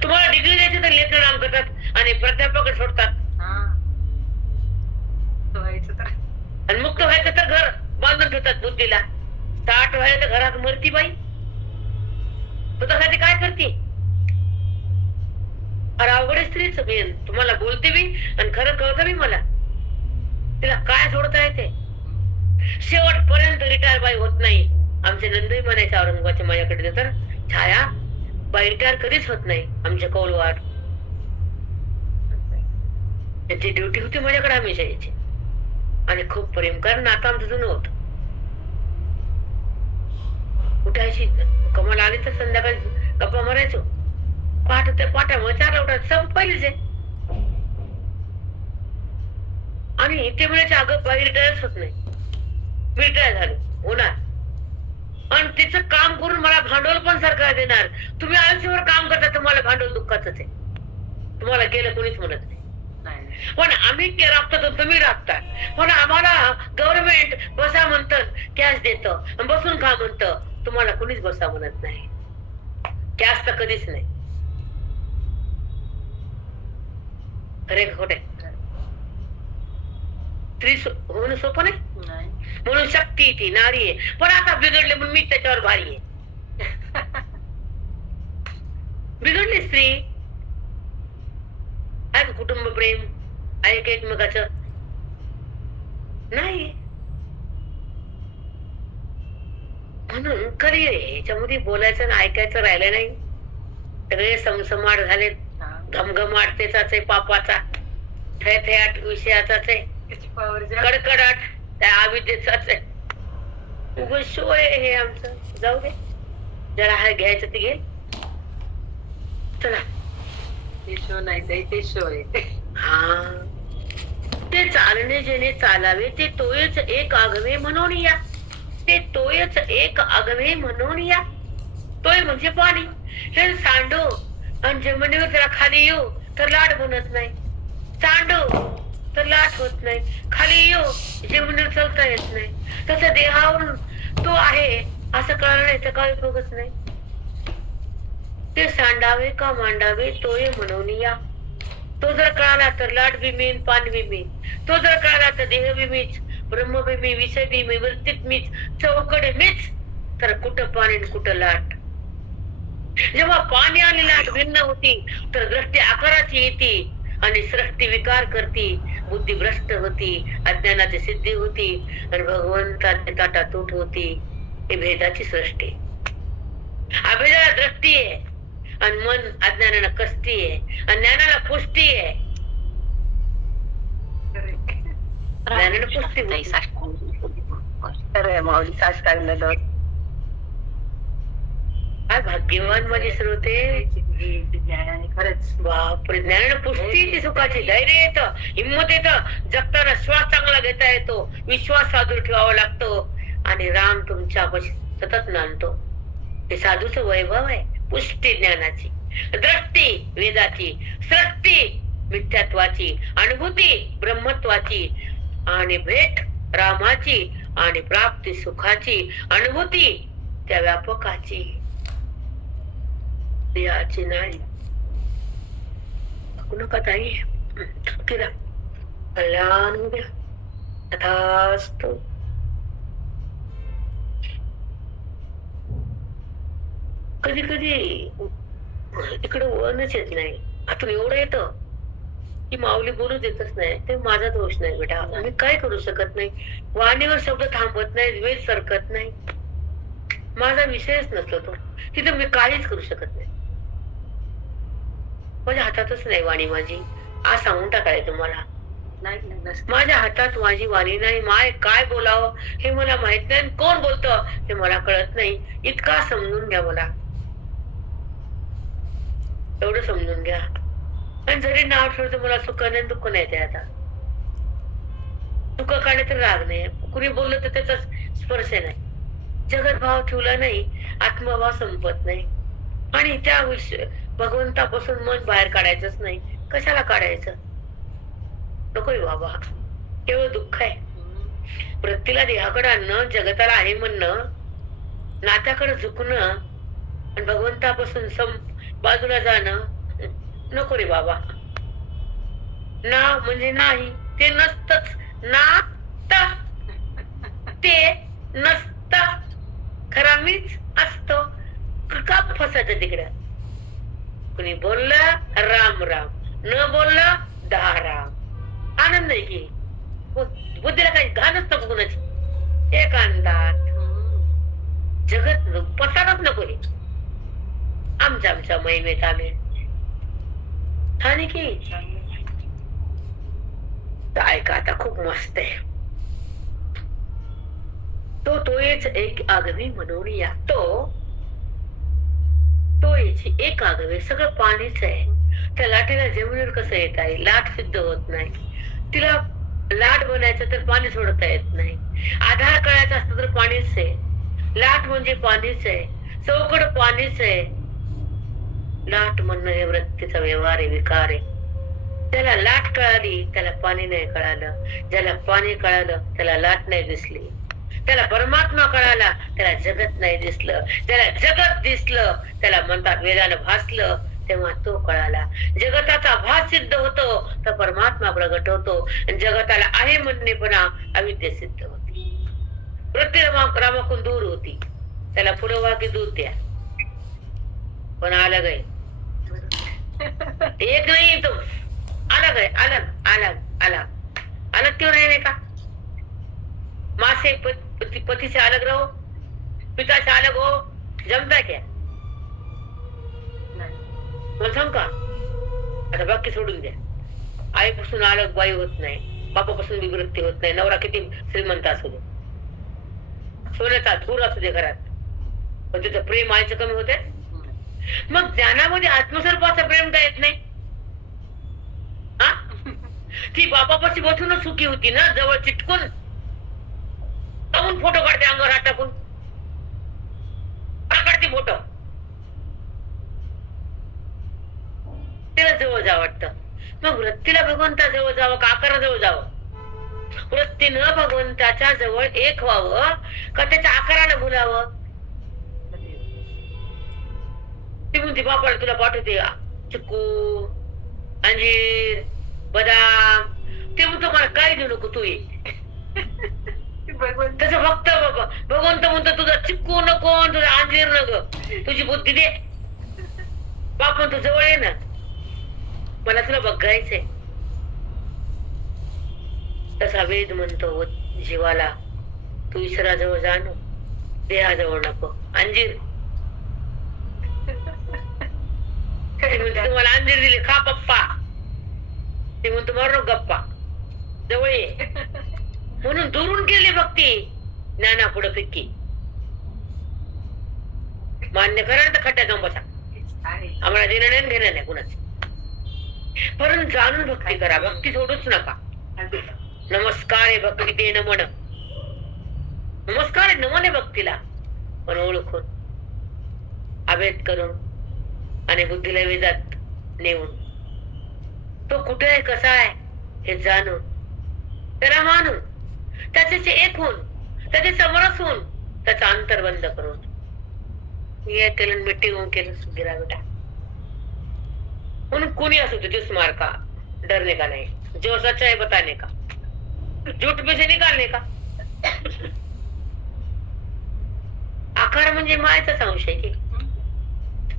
तुम्हाला डिग्री द्यायची तर लेकर नाम करतात आणि प्राध्यापक सोडतात. आणि मुक्त व्हायचं तर घर बांधून ठेवतात बुद्धीला. 60 व्हायचं तर घरात मरती बाई. स्वतःसाठी काय करते? अरे अवघड स्त्रीच मेन. तुम्हाला बोलते मी आणि खरं कळतं मी मला. तिला काय सोडता येते? शेवटपर्यंत रिटायर बाई होत नाही. आमचे नंदुई म्हणायचे औरंगाबादच्या माझ्याकडे तर, छाया बाई रिटायर कधीच होत नाही. आमच्या कौलवाड त्यांची ड्युटी होती माझ्याकडे हमेशा यायची. आणि खूप प्रेम, कारण आता आमचं जुनं होत. उठायची कमाल आली तर संध्याकाळी गप्पा मारायचो. पाठामुळे 4 उठायचं सब पहिलेच आहे. आणि ते म्हणायचे अगं बाई रिटायरच होत नाही. मी रिटायर झालो होणार. आणि तिचं काम करून मला भांडवल पण सरकार देणार. तुम्ही आयुष्यभर काम करता, तुम्हाला भांडवल दुःखाच आहे. तुम्हाला केलं कोणीच म्हणत नाही. पण आम्ही राबतो तर तुम्ही राबता. पण आम्हाला गव्हर्नमेंट बसा म्हणतं, कॅश देतं, बसून खा म्हणतं. तुम्हाला कोणीच बसा म्हणत नाही. कॅश तर कधीच नाही. खरे खोटे? स्त्री होणं सोपं नाही. म्हणून शक्ती ती नारी आहे. पण आता बिघडले म्हणून मी त्याच्यावर भारी आहे. बिघडली स्त्री आहे. कुटुंब प्रेम आहे का एकमेकाचं? नाही. म्हणून खरी आहे, याच्यामध्ये बोलायचं आणि ऐकायचं राहिलं नाही. सगळे समसमाट झाले. घमघमाट त्याचाच आहे, पापाचा थयाट विषयाचाच आहे, कडकडाट त्या अविद्येचाच आहे. उगाच शो आहे हे आमचं. जाऊ दे, जरा हा घ्यायचं ते घे. चला, ते शो नाही ते शो आहे. हा, ते चालणे जेणे चालावे ते तोयच एक आगवे म्हणून या. ते तोयच एक आगवे म्हणून या. तोय म्हणजे पाणी. हे सांडो आणि जमिनीवर जरा खाली येऊ तर लाट बनत नाही. सांडो तर लाट होत नाही. खाली येऊ जमिनीवर चलता येत नाही. तसं देहावरून तो आहे असं कळलं नाही तर काही बघत नाही. ते सांडावे का मांडावे तोय म्हणून या. तो जर कळाला तर लाट बी मीन, पान बी मीन. तो जर कळाला तर देह बी मीच, ब्रह्म बी मी, विषय बी मी, वृत्तीत मीच, चौकडे मीच. तर कुठं पाणी कुठं लाट. जेव्हा पाणी आणि लाट भिन्न होती तर दृष्टी आकाराची येते आणि सृष्टी विकार करती. बुद्धी भ्रष्ट होती, अज्ञानाची सिद्धी होती आणि भगवंताची ताटातूट होती. ही भेदाची सृष्टी. अभेदाला दृष्टी आहे आणि मन अज्ञानाला कष्टी आहे आणि ज्ञानाला पुष्टी आहे. ज्ञानाला पुष्टी खरंय माऊली, साष्टांग काय भाग्यवान माझे श्रोते. ज्ञानाने खरंच बापरे, ज्ञानाने पुष्टी येते, सुखाची धैर्य येतं, हिंमत येतं, जगताना श्वास चांगला घेता येतो, विश्वास साधूर ठेवावा लागतो आणि राम तुमच्यापाशी सतत नांदतो. हे साधूचं वैभव आहे. पुष्टी ज्ञानाची, दृष्टी वेदाची, सृष्टी मिथ्यात्वाची, अनुभूती ब्रह्मत्वाची आणि भेट रामाची आणि प्राप्ती सुखाची, अनुभूती त्या व्यापकाची. याची नाही नका ताई. केला कल्याण उद्या तथास्तु. कधी कधी इकडे वळणच येत नाही. आतून एवढं येतं की माऊली बोलू देतच नाही. ते माझा दोष नाही बेटा, मी काय करू शकत नाही. वाणीवर शब्द थांबत नाही, वेळ सरकत नाही. माझा विषयच नसतो तो. तिथं मी काहीच करू शकत नाही. माझ्या हातातच नाही वाणी माझी. आज सांगून टाकाय तुम्हाला. माझ्या हातात माझी वाणी नाही. माय काय बोलावं हे मला माहित नाही. कोण बोलतं हे मला कळत नाही. इतका समजून घ्या मला, एवढं समजून घ्या. आणि जरी नाव ठेवलं मला सुख नाही दुःख नाही ते आता. सुख काढले तर राग नाही, कुणी बोललं तर त्याचा स्पर्श नाही. जगत भाव ठेवला नाही, आत्मभाव संपत नाही. आणि त्या भगवंतापासून मन बाहेर काढायचंच नाही. कशाला काढायचं? नकोय बाबा, केवळ दुःख आहे. वृत्तीला देहाकडे आणणं, जगताला आहे म्हणणं, नात्याकडे झुकणं आणि भगवंतापासून बाजूला जाणं नको रे बाबा. ना म्हणजे नाही, ते नसतच. ना ते नसत, खरा मीच असतो. का फसायचं तिकडं? कुणी बोललं राम राम, न बोललं दहा राम. आनंद आहे की बुद्धीला काही घाणच नको कुणाची. एकांतात जगत पसारच नको रे. आमच्या महिमेत आम्ही आणि की ऐका आता खूप मस्त आहे. तोच एक आगवी म्हणून या तो याची एक आगवे सगळं पाणीच आहे. त्या लाटेला जमिनीवर कसं येत आहे? लाट सिद्ध होत नाही. तिला लाट बनायचं तर पाणी सोडता येत नाही. आधार कळायचा असतं तर पाणीच आहे. लाट म्हणजे पाणीच आहे, चौकड पाणीच आहे. लाट म्हणणं हे वृत्तीचा व्यवहार आहे, विकार आहे. त्याला लाट कळाली त्याला पाणी नाही कळालं, ज्याला पाणी कळालं त्याला लाट नाही दिसली, त्याला परमात्मा कळाला त्याला जगत नाही दिसलं, ज्याला जगत दिसलं त्याला म्हणतात वेदानं भासलं, तेव्हा तो कळाला. जगताचा भास सिद्ध होतो तर परमात्मा प्रगट होतो. जगताला आहे म्हणणेपणा अविद्या सिद्ध होती. वृत्ती रामाकून दूर होती, त्याला पुढे वाकी दूर द्या. पण अलग आहे, एक नाही तो अलग आहे. अलग क्यों नहीं का? माँ से पति से अलग रहो, पिता से अलग हो, जमता क्या? सांग का? आता बाकी सोडून द्या. आईपासून अलग बाई होत नाही, बापापासून विवृत्ती होत नाही. नवरा किती श्रीमंत असू दे, सोन्याचा धूर असू दे घरात, पण तिचं प्रेम आईचं कमी होते. मग ज्ञानामध्ये आत्मस्वरूपाचं प्रेम का येत नाही? ती बापापाशी बसूनच सुखी होती ना, जवळ चिटकून. फोटो काढते अंगावर हात टाकून, काढते फोटो. तिला जवळ जावं वाटतं. मग वृत्तीला भगवंता जवळ जावं का आकारा जवळ जावं? वृत्तीनं भगवंताच्या जवळ एक व्हावं का त्याच्या आकाराला बोलावं? ती म्हणते बापाला तुला पाठवते चिक्कू, अंजीर, बदाम. ते म्हणतो मला काय देऊ नको, तू ये. तसं फक्त भगवंत म्हणतो तुझा चिक्कू नको, तुझा अंजीर नको, तुझी बुद्धी दे. बाप म्हणतो जवळ ये ना, मला तुला बघायचंय. तसा वेद म्हणतो जीवाला तू ईश्वराजवळ जाणो, देहाजवळ नको. अंजीर तुम्हाला अंजीर दिली, खा पप्पा. ते म्हणतो मारो गप्पा, जवळ ये. म्हणून दुरून केली भक्ती, ज्ञाना पुढे फिक्की. मान्य करा तर खड्ड्या जाऊन बसा, आम्हाला देणं नाही घेणं नाही कुणाच. परंतु जाणून भक्ती करा, भक्ती सोडूच नका. नमस्कार आहे भक्ती ते नमन, नमस्कार आहे नमन आहे भक्तीला, पण ओळखून अभेद करून आणि बुद्धीला वेदात नेऊन तो कुठे आहे कसा आहे हे जाणून त्याला मानून त्याचे एक होऊन त्याचे समरस होऊन त्याचा अंतर्बंध करून ये केलं मिट्टी होऊन केलं गिरा बेटा. म्हणून कोणी असू दे जिस मार का डरने का नहीं, जो सच है बताने का, झूठ में से निकालने का. आकार म्हणजे मायचा संशय की.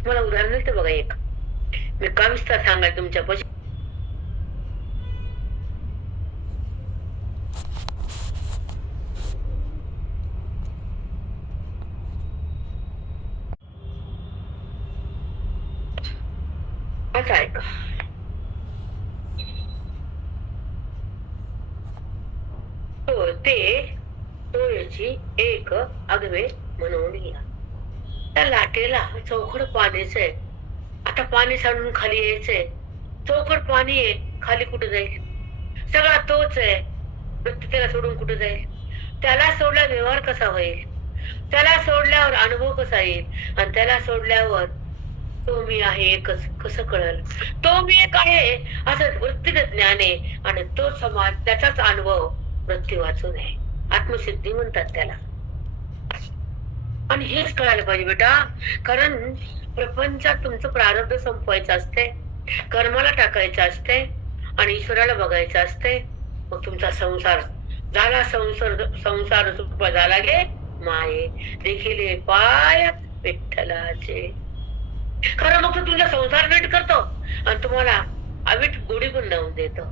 मला उदाहरण दिलं बघा एक, मी का विस्तार सांगाय तुमच्या पशी. असं आहे का? तो याची एक आगवे म्हणून या. त्या लाटेला चौखड पाणीच आहे. आता पाणी सांडून खाली यायचंय, चौकट पाणी आहे, खाली कुठे जाईल? सगळा तोच आहे, व्यक्ती त्याला सोडून कुठे जाईल? त्याला सोडल्यावर व्यवहार कसा होईल? त्याला सोडल्यावर अनुभव कसा येईल? आणि त्याला सोडल्यावर तो मी आहे एकच कसं कळल? तो मी एक आहे असं वृत्तीचं ज्ञान आहे आणि तो समाज त्याचाच अनुभव वृत्ती वाचून आहे. आत्मसिद्धी म्हणतात त्याला. आणि हेच कळायला पाहिजे बेटा, कारण प्रपंचात तुमचं प्रारब्ध संपवायचं असते, कर्माला टाकायचं असते आणि ईश्वराला बघायचं असते. मग तुमचा संसार झाला, संसार सुख झाला गे माये देखील पाय विठ्ठलाचे. खरं मग तो तुमचा संसार नीट करतो आणि तुम्हाला अवीट गोडी पण लावून देतो.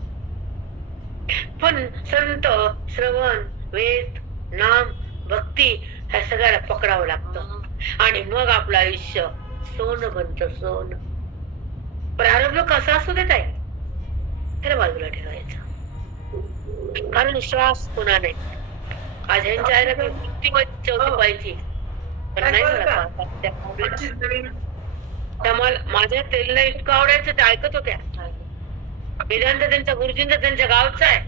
पण संत, श्रवण, वेद, नाम, भक्ती ह्या सगळ्याला पकडावं लागतं आणि मग आपलं आयुष्य सोनं बनतं, सोनं. प्रारब्ध कसा असू देत आहे त्याला बाजूला ठेवायचं, कारण श्वास पुन्हा नाही. आज ह्यांच्या आईला किती चौथी पाहिजे पण नाही झाला. माझ्या तेलला इतकं आवडायचं, ते ऐकत होत्या. वेदांत त्यांच्या गुरुजींचा त्यांच्या गावचा आहे.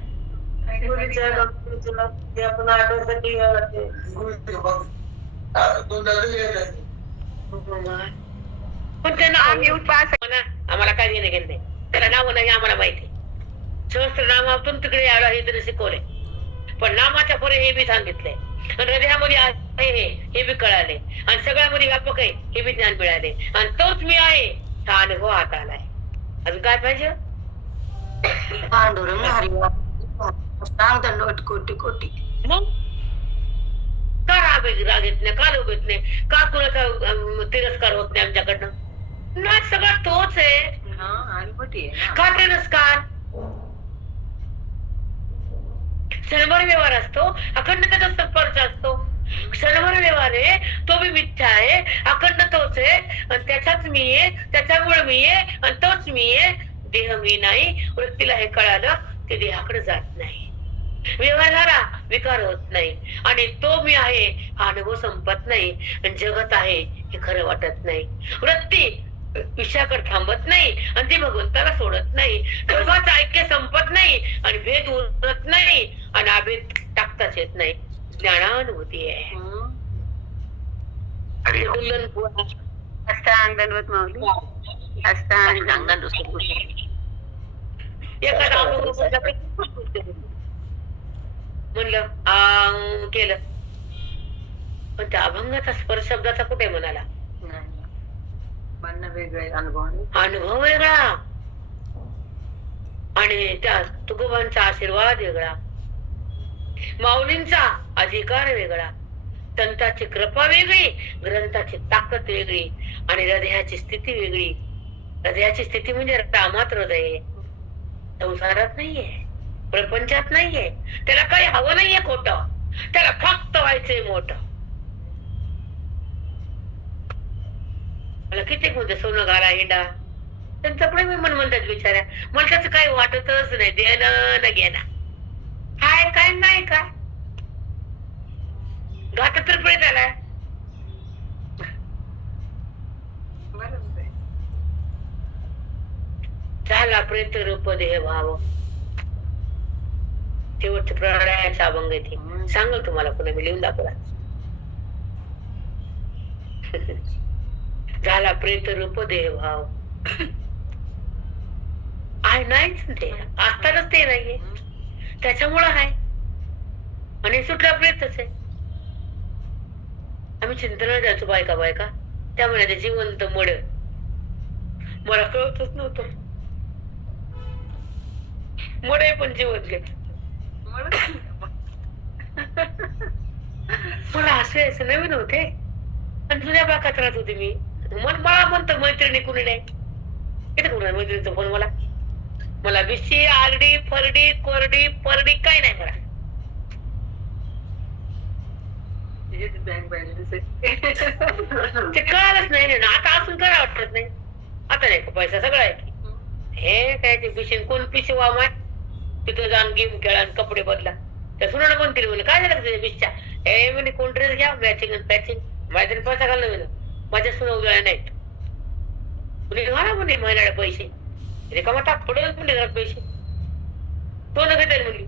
पण त्यांना आम्हाला काय घेणे घेणे नाही, त्याला नाव नाही आम्हाला माहिती. सहस्त्र नामातून तिकडे यायला हे तरी शिकवले, पण नामाच्या पुढे हे बी सांगितलंय. आणि हृदयामध्ये आहे हे बी कळाले आणि सगळ्यामध्ये व्यापक आहे हे बी ज्ञान मिळाले आणि तोच मी आहे हा अनुभव हात आलाय. अजून काय पाहिजे? कोटी कोटी. मग का राग येत नाही, का लोभ येत नाही, का कुणाचा तिरस्कार होत नाही आमच्याकडनं? नाही, सगळं तोच आहे. का तिरस्कार? क्षणभर व्यवहार असतो, अखंड त्याचा संपर्क असतो. क्षणभर व्यवहार आहे, तो बी मिथ्या आहे, अखंड तोच आहे आणि त्याचाच मी आहे, त्याच्यामुळे मी आहे आणि तोच मी आहे. देह मी नाही. वृत्तीला हे कळालं की देहाकडे जात नाही, व्यवहार झाला विकार होत नाही आणि तो मी आहे हा अनुभव संपत नाही आणि जगत आहे हे खरं वाटत नाही. वृत्ती विषयाकडे थांबत नाही आणि ती भगवंताला सोडत नाही. दोघांचं ऐक्य संपत नाही आणि भेद उरत नाही आणि अभेद टाकताच येत नाही. ज्ञानानुभूती आहे. एखादा म्हणलं केलं, पण त्या अभंगाचा स्पर्श शब्दाचा कुठे म्हणाला? अनुभव वेगळा आणि त्या तुकोबांचा आशीर्वाद वेगळा, माऊलींचा अधिकार वेगळा, संतांची कृपा वेगळी, ग्रंथाची ताकद वेगळी आणि हृदयाची स्थिती वेगळी. हृदयाची स्थिती म्हणजे रामात हृदय, संसारात नाहीये, प्रपंचात नाहीये. त्याला काही हवं नाहीये खोटं, त्याला फक्त व्हायचंय मोठं. मला किती म्हणते सोनं घाला हिंडा, त्यांचं पुढे मी मन म्हणतात बिचाऱ्या. मला त्याचं काही वाटतच नाही, देणं न घेणं हाय काय नाही काय घात तर पुढे झालाय. झाला प्रेत रूप देह भाव, शेवटचे प्रळयाचा अभंग येते. सांगल तुम्हाला पुन्हा मी लिहून दाखवला. झाला प्रेत रूप देह भाव आहे नाहीच, ते असतानाच ते नाहीये, त्याच्यामुळं आहे आणि सुटला प्रेतच आहे. आम्ही चिंतनाला जायचो बायका बायका, त्यामुळे ते जिवंत मड मला कळतच नव्हतं. मडे पण जिवंत घेत मला असं नवीन होते आणि जुन्या बाकात राहत होते मी. मला म्हणतो मैत्रिणी कुणी नाही, इथे कुणा मैत्रिणीचा फोन मला मला बिशी आरडी फरडी कोरडी परडी काय नाही मला. ते कळालंच नाही ना, आता असून करा वाटत नाही. आता नाही का पैसा सगळा आहे की हे काय ते पिशी कोण पिशी वा माय तिथं जाऊन गेम खेळा आणि कपडे बदला. त्या सुनानं पण तिला काय झालं त्याच्या बिशच्या हे म्हणे कोण ड्रेस घ्या मॅचिंग आणि पॅचिंग. माझ्या तरी पैसा घालणं माझ्या सुना उजळ्या नाहीत. कुणी घाला म्हणे महिन्याला पैसे रिकामा ताक पडेल म्हणले घरात पैसे तो न घेता मुली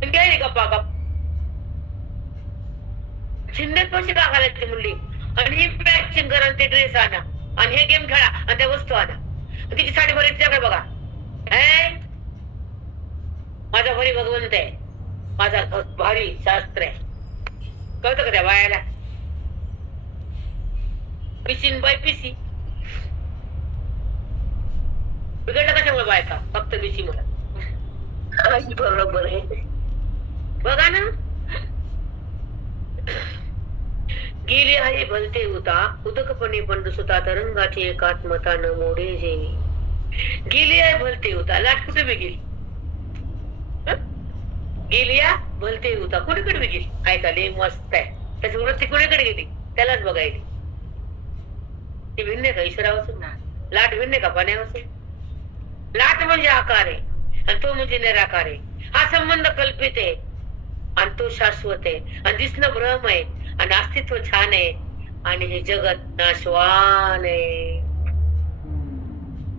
पण काय गप्पा गप शिंदेत पैसे का घालायचे मुली आणि ही मॅचिंग करा ते ड्रेस आणा आणि हे गेम खेळा आणि त्या वस्तू आणा आणि तिची साडी भरी तिच्याकडे बघा माझा भरी भगवंत आहे माझा भारी शास्त्र आहे कळतं का त्या बायाला पिसीन बाय पिसी बिघडलं कशामुळे बायका फक्त पिसी मला बरोबर आहे बघा ना गेली आहे भलते उता उदकपणे पंडसुता तरंगाची एकात्मता न मोडे जेवी गेली आहे भलते उता लाट कुठे बी गेली गेली भलते उता कुणीकडे बी गेली ऐकाले मस्त आहे त्याची वृत्ती कुणीकडे गेली त्यालाच बघायली ती भिन्ने का ईश्वरावसून ना लाट भिन्ने का पाण्यावसून लाट म्हणजे आकार आहे आणि तो म्हणजे निराकार आहे हा संबंध कल्पित आहे आणि तो शाश्वत आहे आणि दिसणं भ्रम आहे आणि अस्तित्व छान आहे आणि हे जगत नाशवान आहे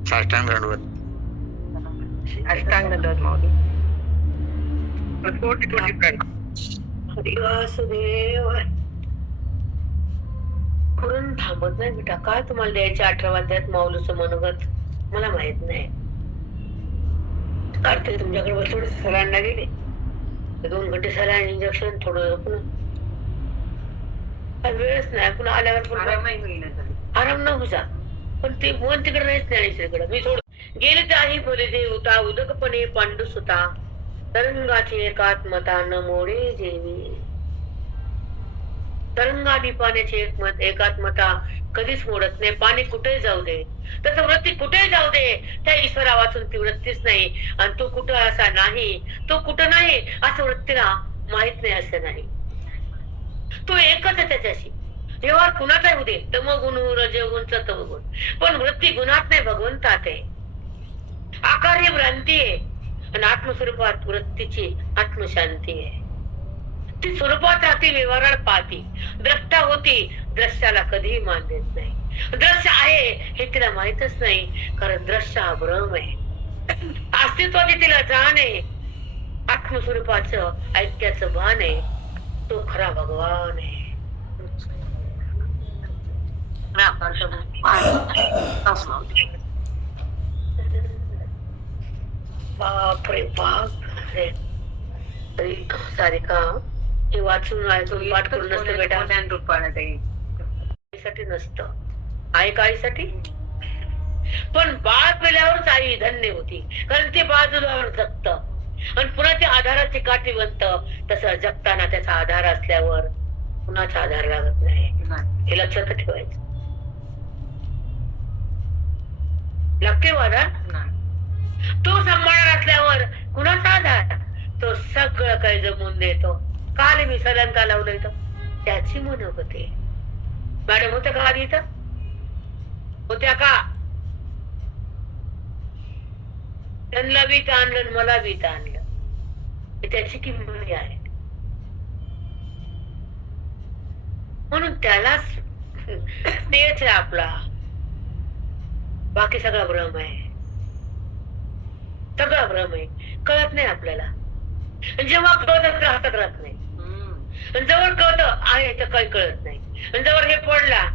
साष्टांग दंडवत अष्टांग दंडवत माऊली हरी वासुदेव पुरण थांबत नाही बेटा काय तुम्हाला द्यायचे 18 अध्यायात माऊलीचं मनोगत मला माहित नाही कार्तिक तुमच्याकडे थोडे सलांना गेले 2 घंटे सला इंजेक्शन थोडं वेळच नाही पुन्हा आल्यावर पण आराम न होता पण ते मन तिकडे नाहीच ज्ञानेश्वरीकडे मी सोड गेले त्याही भले देवता उदकपणे पांडू सुता तरंगाची एकात्मता न मोडे जेवी तरंगाने पाण्याची एकात्मता कधीच मोडत नाही पाणी कुठे जाऊ दे तसं वृत्ती कुठे जाऊ दे त्या ईश्वरा वाचून ती वृत्तीच नाही आणि तो कुठं असा नाही तो कुठं नाही असं वृत्तीला माहित नाही असं नाही तो एकच आहे त्याच्याशी व्यवहार कुणाचा होऊ दे तमगुण रजगुण सतमगुण पण वृत्ती गुणात नाही भगवंतात आहे आकार ही भ्रांती आहे आणि आत्मस्वरूपात वृत्तीची आत्मशांती आहे ती स्वरूपात राहते व्यवहारात पाहती द्रष्टा होती द्रष्टाला कधीही मान देत नाही दृश्य आहे हे तिला माहितच नाही कारण दृश्य हा भ्रम आहे अस्तित्वाची तिला जाण आहे आत्मस्वरूपाचं ऐक्याचं भान आहे तो खरा भगवान आहे बापरे बाप सारिका हे वाचून पाठ करून नसतं बेटा साठी नसतं आई काळीसाठी पण बाळ पेल्यावरच आई धन्य होती कारण ते बाळ दुधावर जगत आणि पुन्हा ते आधाराची काठी बनत तसं जगताना त्याचा आधार असल्यावर कुणाचा आधार लागत नाही हे लक्षात ठेवायचं लागते आधार तो सांभाळणार असल्यावर कुणाचा आधार तो सगळं काही जमून देतो काल मी सलांका लावलंय तर त्याची मनोगत होते मॅडम होत्या का आधी इथं होत्या का त्यांना बी आणलं मला बी आणलं त्याची किंमत आहे म्हणून त्यालाच तेच आहे आपला बाकी सगळा भ्रम आहे सगळा भ्रम आहे कळत नाही आपल्याला जेव्हा कळत हातात राहत नाही जवळ कळत आहे तर काही कळत नाही आणि जवळ हे पडला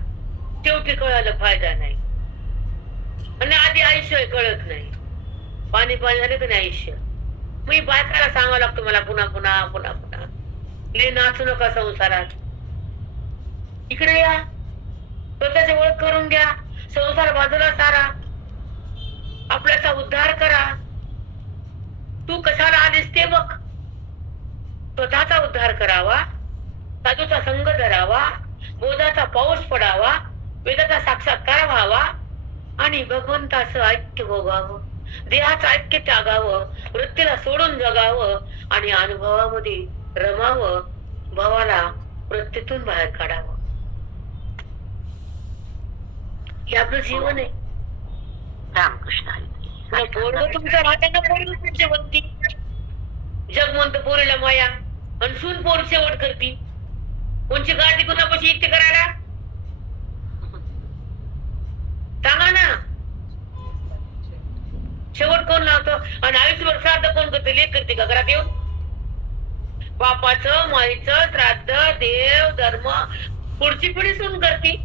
शेवटी कळायला फायदा नाही आणि आधी आयुष्य कळत नाही पाणी पाणी झालं की नाही आयुष्य मी बायकाला सांगावं लागतं मला पुन्हा पुन्हा पुन्हा पुन्हा ले नाचू नका संसारात इकडे या स्वतःची ओळख करून घ्या संसार बाजूला सारा आपल्याचा उद्धार करा तू कशाला आलीस ते बघ स्वतःचा उद्धार करावा साधूचा संग धरावा बोधाचा पाऊस पडावा वेदाचा साक्षात्कार व्हावा आणि भगवंताचं ऐक्य भोगावं देहाचं ऐक्य त्यागावं वृत्तीला सोडून जगावं आणि अनुभवामध्ये रमावं भावाला वृत्तीतून बाहेर काढावं हे आपलं जीवन आहे रामकृष्ण पोरग तुमचं राहताना पोरग तुमच्या वरती जग म्हणतं पोरीला माया आणि सून पोर शेवट करती कोणची गाडी कुणापाशी इथे करायला सांगा ना शेवट कोण लावतो? आणि आयुष्यभर श्राद्ध कोण करते? लेक करते का घरात येऊन? बापाचं माईचं श्राद्ध देव धर्म पुढची पिढी सून करते.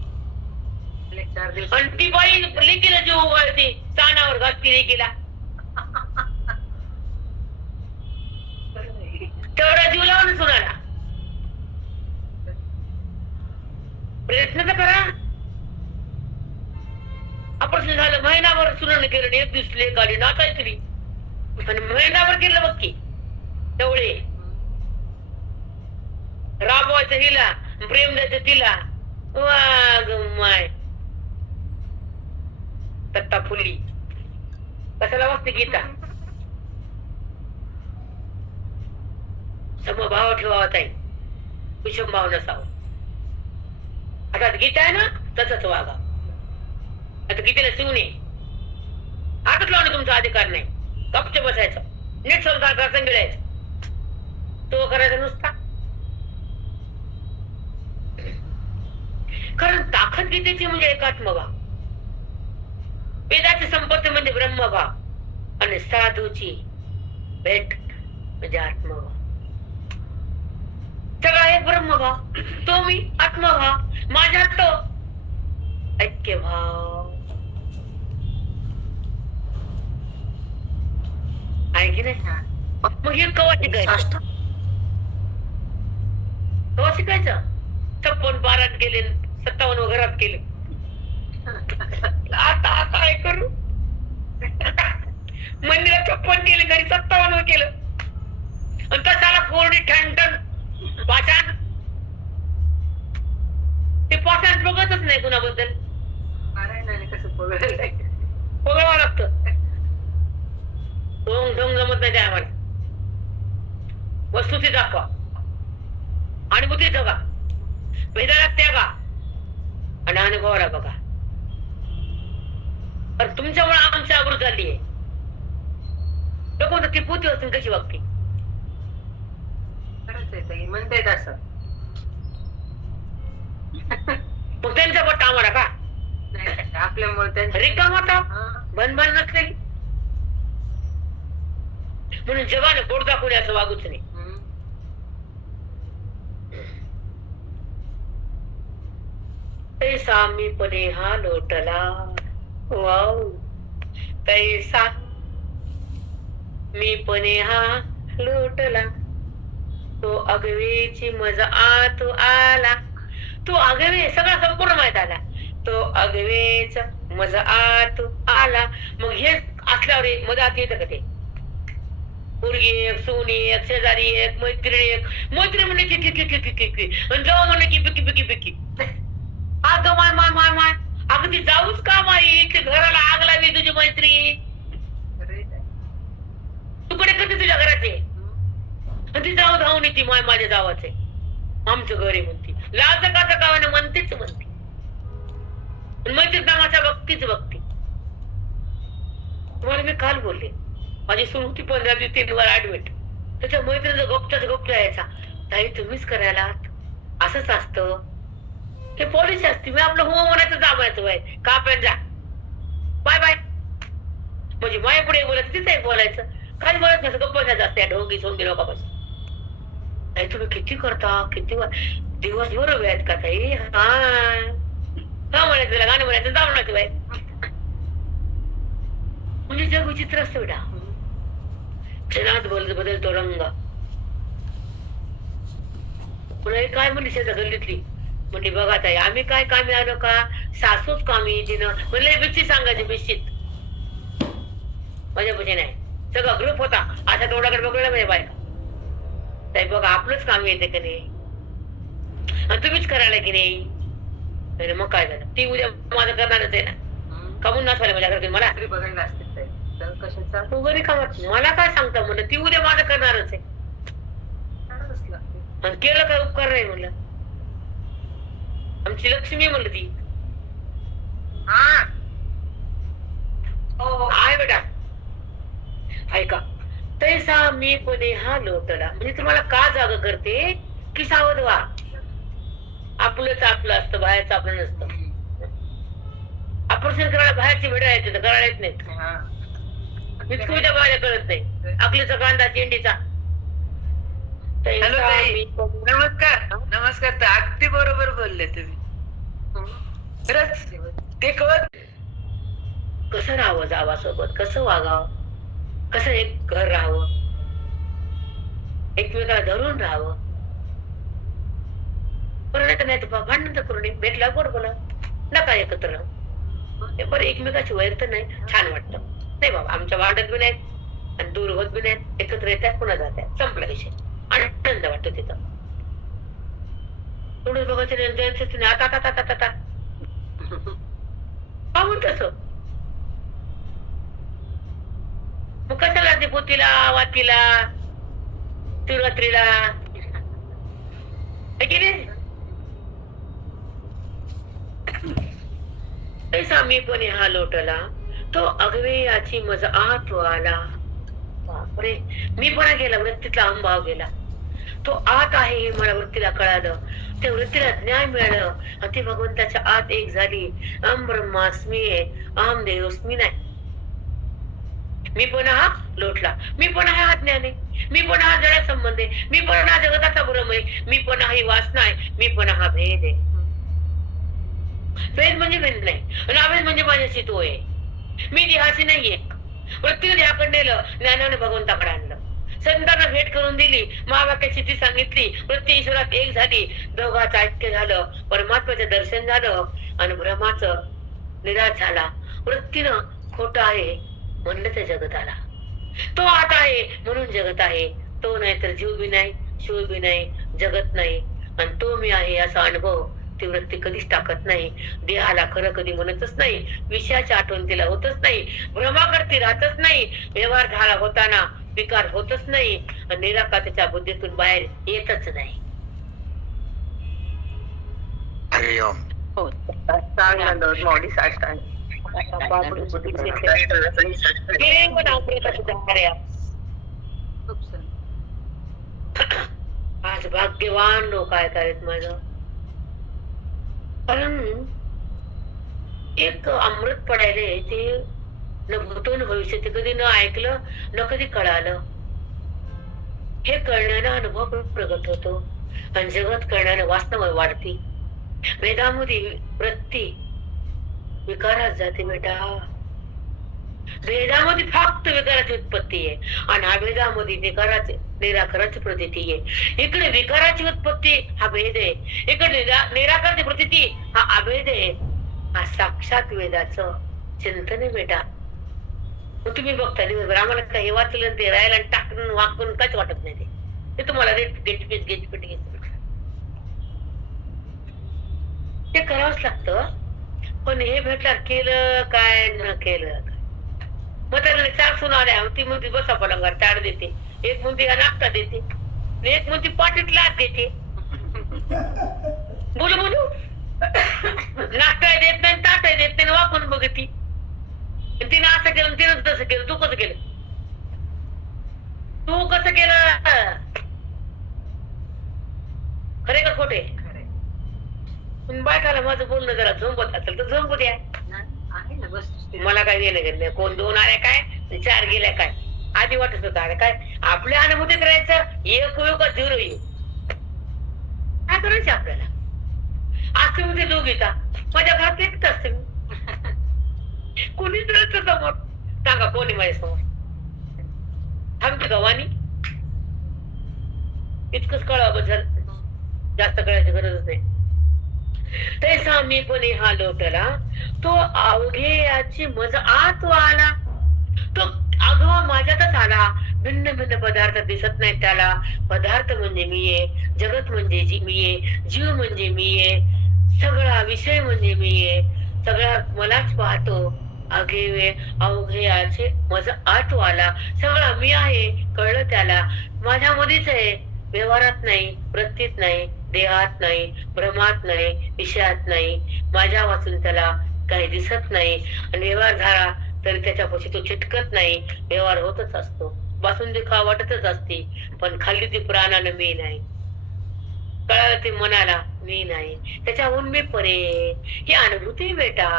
4 दिवस आणि ती बाई लेकीला जीव उघडते, स्थानावर घालती लेकीला. तेवढा जीव लावा ना सुनाला. प्रयत्न तर करा. ऑपरेशन झालं, महिनाभर सुनाने केलं, 1 दिवस लेक आली नाचायची. आणि महिनाभर केलं बघ की. तेवढे राबवायचं हिला, प्रेम द्यायचं तिला. वाग माय तत्ता फुलली. कशाला वाचते गीता? समभाव ठेवावा ताई, विषम भाव नसावा. आता गीता आहे ना, तसंच वागा. आता गीतेला शिवणे हातच लावणं तुमचा अधिकार नाही. गपचे बसायचं, नीट संसार करायचा, मिळायचं तो करायचा नुसता. कारण ताकद गीतेची म्हणजे एकात्मभाव, वेदाची संपत्ती म्हणजे ब्रह्मभाव, आणि साधूची भेट म्हणजे आत्मभाव. सगळा एक ब्रह्मभाव, तो मी आत्मभाव, माझ्यात तो ऐक्यभाव आहे की नाही? मग हे कवा शिकायचं? कवा शिकायचं? 56 बारात गेले, 57 घरात केले. आता काय करू? मंदिरात 56 केले, घरी 57 केलं. आणि तसाला 4D ठणठण पाषाण. ते पाषाण बघतच नाही कुणाबद्दल. कसं बघायला बघावं लागतं. ढोंग ढोंग जमत नाही त्या आम्हाला. वस्तुस्थिती दाखवा, अनुभूती जगा, वेदाला त्यागा आणि अनुभवाला बघा. पण तुमच्यामुळे आमची आबरू झाली आहे. लोक म्हणतात ती पोती असून कशी वागते. खरंच आहे, म्हणतायत असं. मग त्यांचा पट्टा आम्हाला का? आपल्यामुळे रिकामा बनबन नसलेली. म्हणून जगाने बोट दाखवले असं वागूच नाही. तैसा मी पणे हा लोटला, वाव तैसा मी पणे हा लोटला, तो अगवेची मजा आत आला. तो अगवे सगळा संपूर्ण माहित आला. तो अगवेच मजा आत आला. मग हे असल्यावर मजात येतं का? ते पोरगी एक, सोनी एक, शेजारी एक, मैत्रीण एक. मैत्री म्हणले की आणि जाऊ म्हणले की बिकी बिकी बिकी. अगं माय माय माय माय, अगं ती जाऊच का माई? ते घराला आग लावी तुझी मैत्री. तुकडे कधी तुझ्या घराचे, ती जाऊ धावून येते माय माझ्या जावाचे, आमचं घर आहे म्हणती. लाज का गावाने म्हणतेच म्हणते. मैत्री नामाच्या बघतीच बघते. तुम्हाला मी काल बोलले, माझी सून होती 15 दिवस 3 वर ऍडमिट. त्याच्या मैत्रीचा गपचाच यायचा, ताई तुम्हीच करायला असंच असतं. हे पॉलिसी असते. मी आपलं हो म्हणायचं, जा म्हणायचं, बाय का पण जा, बाय बाय. म्हणजे माया पुढे बोलायचं, तिथंही बोलायचं. काही बोलत नसतं, गप्प बसायचं असते ढोंगी सोंगी लोकांपासून. ताई तुम्ही किती करता, किती दिवसभर उभे आहेत का ताई? हा हा म्हणायचं, त्याला गाणं म्हणायचं, जा म्हणायचं बाय. म्हणजे जग विचित्र असतं बेटा. क्षणात बदलतो रंग. पुन्हा काय म्हणली शेजा गल्लीतली, म्हणजे बघा ताई आम्ही काय कामी आलो का? सासूच कामी तिनं म्हणले. बिच्छी सांगायची बिच्छीत, माझ्यापाशी नाही. सगळा ग्रुप होता, अशा तोंडाकडे बघलं म्हणजे बायका. ताई बघा आपलंच कामी येते की नाही, आणि तुम्हीच करायला की नाही. मग काय झालं? ती उद्या माझं करणारच आहे ना. कमून नसवायला माझ्या घरात मला बघायला असते. तू घरी कामात मला काय सांगता म्हणलं, ती उद्या माझं करणारच आहे. आणि केलं काय उपकार नाही म्हणलं. आमची लक्ष्मी म्हणलं ती. आहे बेटा, ऐका. तैसा मी पणे हा लोटला म्हणजे तुम्हाला का जागा करते की सावध व्हा. आपलंच आपलं असतं, बाहेरचं आपलं नसतं. ऑपरेशन करायला बाहेरची भेटायचे तर करायला येत नाहीत. इतकं उद्या मला कळत नाही अकलीचा कांदा चिंडीचा. हॅलो ताई, नमस्कार. नमस्कार ताई, अगदी बरोबर बोलले तुम्ही. खरंच ते कळत कसं राहावं जावासोबत, कसं वागावं, कसं एक घर राहावं, एकमेकाला धरून राहावं. बरं नाही तर भांडण तर करू नये, भेटला गोड बोला, नका एकत्र राहू. बरं एकमेकाची वैर तर नाही, छान वाटतं. नाही बाबा आमच्या वाटत बी नाहीत आणि दूर होत बी नाहीत, एकत्र येतात पुन्हा जातात, संपला विषय. आनंद वाटतो तिथं. थोडं बघायचं आता आता आता आता पाहून तसं मग कशाला ते पोतीला वातीला शिवरात्रीला पैसा मी पण हा लोटला तो अगवे याची मज आत आला. बापरे, मी पण गेला वृत्तीतला अंभाव गेला. तो आत आहे हे मला वृत्तीला कळालं, त्या वृत्तीला ज्ञान मिळालं आणि ती भगवंताच्या आत एक झाली. अहम ब्रह्मास्मी अहम देहोस्मी नाही. मी पण हा लोटला, मी पण हा ज्ञान आहे, मी पण हा जडा संबंध आहे, मी पण हा जगताचा भ्रम आहे, मी पण हा ही वासना आहे, मी पण हा भेद आहे. भेद म्हणजे भेद नाही आणि अभेद म्हणजे माझ्याशी तो आहे. मी देहाशी नाहीये. वृत्तीने देहाकडे नेलं, ज्ञानाने भगवंताकडे आणलं. संतांना भेट करून दिली, महावाक्याची ती सांगितली, वृत्ती ईश्वरात एक झाली, दोघांचं ऐक्य झालं, परमात्म्याचं दर्शन झालं आणि भ्रमाचं निराश झाला. वृत्तीनं खोट आहे म्हणलं तर जगत आला. तो आत आहे म्हणून जगत आहे. तो नाही तर जीव बी नाही, शिव बी नाही, जगत नाही. आणि तो मी आहे असा अनुभव ती वृत्ती कधीच टाकत नाही. देहाला खरं कधी म्हणतच नाही, विषयाची आठवण तिला होतच नाही, भ्रमाकरती राहतच नाही, व्यवहार झाला होताना विकार होतच नाही आणि निराकार त्याच्या बुद्धीतून बाहेर येतच नाही. हो चांगलं मॉडी साष्टांग. आज भाग्यवान लोक आहेत माझं, कारण एक अमृत पडायले ते न भूतो न भविष्य, ते कधी न ऐकलं न कधी कळालं. हे कळण्यानं अनुभव प्रगट होतो आणि जगत कळण्यानं वास्तव वाढती. वेदामध्ये वृत्ती विकारात जाते बेटा. वेदामध्ये फक्त विकाराची उत्पत्ती आहे आणि अभेदामध्ये विकाराची निराकाराची प्रतीती आहे. इकडे विकाराची उत्पत्ती हा भेद आहे, इकडे निराकाराची प्रतीती हा अभेद आहे. हा साक्षात वेदाचं चिंतन आहे बेटा. मग तुम्ही बघता दिवसभर आम्हाला काही वाचलं ते राहायला टाकून वाकून काहीच वाटत नाही. ते तुम्हाला ते करावंच लागतं. पण हे भेटल्यावर केलं काय न केलं काय. मग त्याला 4 सुना आल्या, ती म्हणती बसा पलंगावर ताट देते, एक म्हणती नाश्ता देते, एक म्हणती पाटीत लाट देते. बोलू बोलू नाश्ता देत नाही, ताट देत नाही, वाकून बघती. तिनं असं केलं, तिनं तसं केलं. तू कसं केलं, तू कसं केलं, खरे का खोटे. बायकाला माझं बोलणं जरा झोंबत असेल तर झोंबू द्या, मला काय देणं घेणं. कोण 2 आल्या काय 4 गेल्या काय, आधी वाटत होत अरे काय आपल्या अनुभूतीत राहायचं. एक येऊ का 0 येऊ, काय करायचं आपल्याला. आज तुम्ही ते दोघी का माझ्या घरात एकच असते मी, कोणीच नसतं समोर. सांगा कोणी माझ्या समोर थांबते गवानी. इतकंच कळावं बद्दल, जास्त कळायची गरजच नाही. तैसा मी पण हा लोटला तो अवघे याची मज आत आला. तो आगवा माझ्यातच आला. भिन्न भिन्न पदार्थ दिसत नाही त्याला. पदार्थ म्हणजे मी आहे, जगत म्हणजे मी आहे, जीव म्हणजे मी आहे, सगळा विषय म्हणजे मी आहे, सगळा मलाच पाहतो. अघे अवघे याचे मज आत आला. सगळा मी आहे कळलं त्याला. माझ्या मध्येच आहे, व्यवहारात नाही, वृत्तीत नाही, देहात नाही, भ्रमात नाही, विषयात नाही. माझ्या वाचून त्याला काही दिसत नाही आणि व्यवहार झाला तरी त्याच्यापाशी तो चिटकत नाही. व्यवहार होतच असतो, बासुंदी खा वाटतच असते, पण खाल्ली ती प्राणानं मी नाही, कळालं ते मनाला मी नाही. त्याच्याहून मी परे. ही अनुभूती बेटा,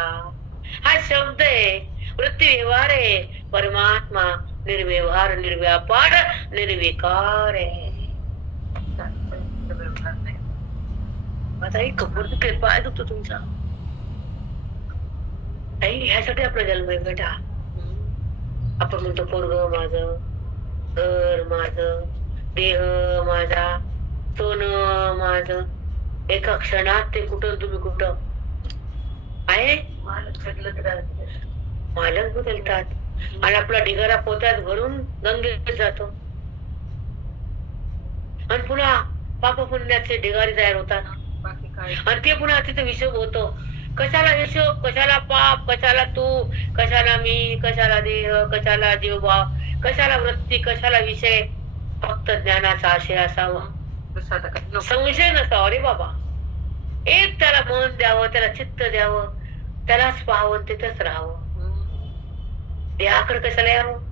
हा शब्द आहे, वृत्ती व्यवहार आहे, परमात्मा निर्व्यवहार निर्व्यापार निर्विकार आहे. आता ही खबर दुखेल, पाय दुखतो तुमचा. आई ह्यासाठी आपला जन्म आहे बेटा. आपण म्हणतो पोरग माझं, घर माझं, देह माझा, सोनं माझं. एका क्षणात ते कुठं तुम्ही कुठं आहे. मालक बदलतात आणि आपला ढिगारा पोत्यात भरून गंगेत जातो आणि पुन्हा पाप पुण्याचे ढिगारे तयार होतात आणि ते पुन्हा तिथे हिशोब होतो. कशाला हिशोब, कशाला पाप, कशाला तू, कशाला मी, कशाला देह, कशाला जीवभाव, कशाला वृत्ती, कशाला विषय. फक्त ज्ञानाचा आशय असावा, संशय नसावा रे बाबा. एक त्याला मन द्यावं, त्याला चित्त द्यावं, त्यालाच पाहावं, तिथंच राहावं. देहाकडे कशाला यावं,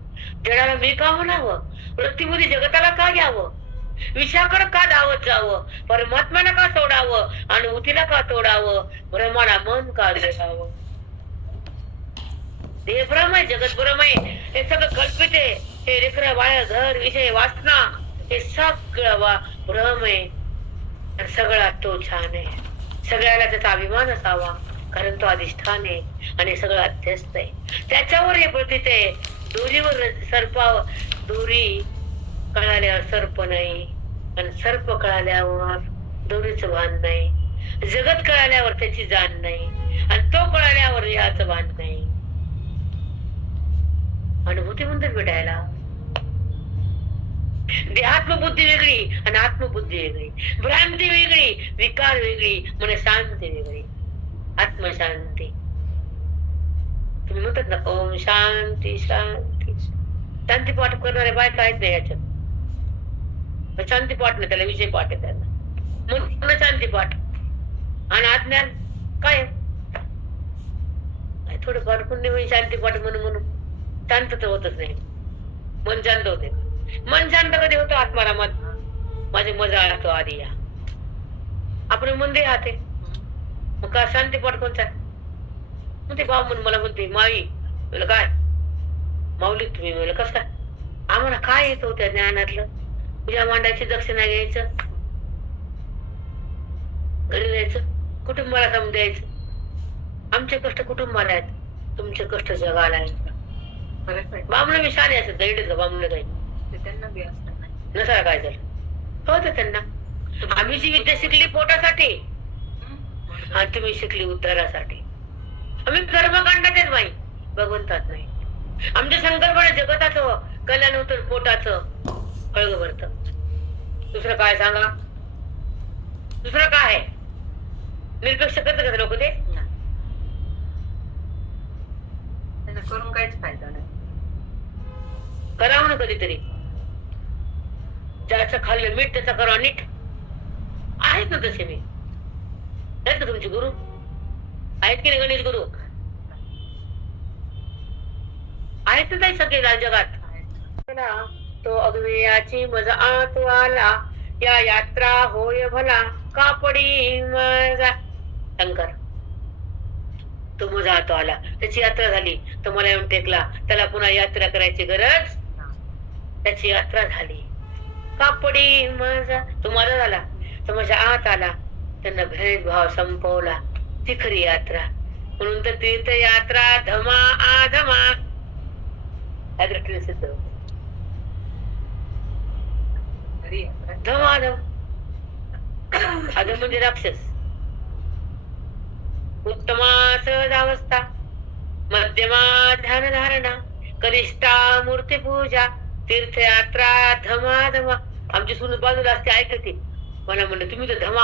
जगाला मी का म्हणावं, वृत्तीमध्ये जगताला का घ्यावं, विषयाकडे का धावत जावं, परमात्म्याला का सोडावं, अनुभूतीला का तोडावं, ब्रह्माला मन का देखावं. देह भ्रम आहे, जगत भ्रम आहे, हे सगळं कल्पित आहे. हे लेकरं बाळ, घर, विषय, वासना, हे सगळं भ्रम आहे. सगळा तो छान आहे. सगळ्याला त्याचा अभिमान असावा, कारण तो अधिष्ठान आहे आणि सगळं अध्यस्त आहे. त्याच्यावर हे प्रतीत आहे. दोरीवर सर्पावर, दोरी कळाल्यावर सर्प नाही आणि सर्प कळाल्यावर दोरीचं भान नाही. जगत कळाल्यावर त्याची जाण नाही आणि तो कळाल्यावर याचं भान नाही. अनुभूती म्हणतात भेटायला. देहात्मबुद्धी वेगळी आणि आत्मबुद्धी वेगळी, भ्रांती वेगळी, विकार वेगळी, म्हणजे शांती वेगळी. आत्मशांती तुम्ही म्हणतात ना, ओम शांती शांती. शांती पाठ करणारे बायका आहेत नाही याच्यात. शांती पाठ नाही, त्याला विषय पाठ आहे. त्यांना म्हणून शांती पाठ आणि अज्ञान काय थोडंफार पुण्य म्हणजे शांती पाठ म्हणून म्हणून शांत तर होतच नाही. मन शांत होते. मन शांत कधी होतो, आत्मारामात माझे मजा आला तो आधी या. आपण मन दे आते मग का शांती पाठ कोणता म्हणते बाब म्हणून मला म्हणते माई. म्हणलं काय माऊली तुम्ही? म्हणलं कसं काय? आम्हाला काय येतो त्या ज्ञानातलं? तुझ्या मांडायची दक्षिणा घ्यायचं, घरी जायचं, कुटुंबाला काम द्यायचं. आमचे कष्ट कुटुंबाला आहेत, तुमचे कष्ट जगाला आहेत. बामण मी शाळे असत दैडच का बामण काही त्यांना नसायला काय झालं होत त्यांना. आम्ही जी विद्या शिकली पोटासाठी आणि तुम्ही शिकली उद्धारासाठी. आम्ही कर्मकांडाचेच बाई, भगवंतात नाही. आमच्या संकल्पना जगताचं कल्याण होतं, पोटाचं कळग भरत. दुसरं काय सांगा, दुसरं काय आहे? निरपेक्ष करत का लोक ते? त्यांना करून काहीच फायदा नाही. करावं ना कधीतरी. ज्याचं खाल्लं मीठ त्याचा करावं नीट. आहेत ना तसे मी. आहेत का तुमचे गुरु? आहेत की नाही गणेश गुरु? आहेत ना ताई सगळे जगात. तो अग्नेयाची मजा आत आला, या यात्रा होय भला कापडी माझा. शंकर तो मजा आतो आला, त्याची यात्रा झाली, तो मला येऊन टेकला. त्याला पुन्हा यात्रा करायची गरज, त्याची यात्रा झाली. कापडी माझा तो माझा झाला, तो माझ्या आत आला. त्यांना भेदभाव संपवला, ती खरी यात्रा. म्हणून तर तीर्थयात्रा धमा आधमा या दृष्टीने सिद्ध होत. धमाधम अधम म्हणजे राक्षस. उत्तमा सहजावस्था, मध्यमा ध्यान धारणा, कनिष्ठा मूर्ती पूजा, तीर्थयात्रा धमाधमा. आमची सून बाजूला असते ऐकते. मला म्हणलं तुम्ही तर धमा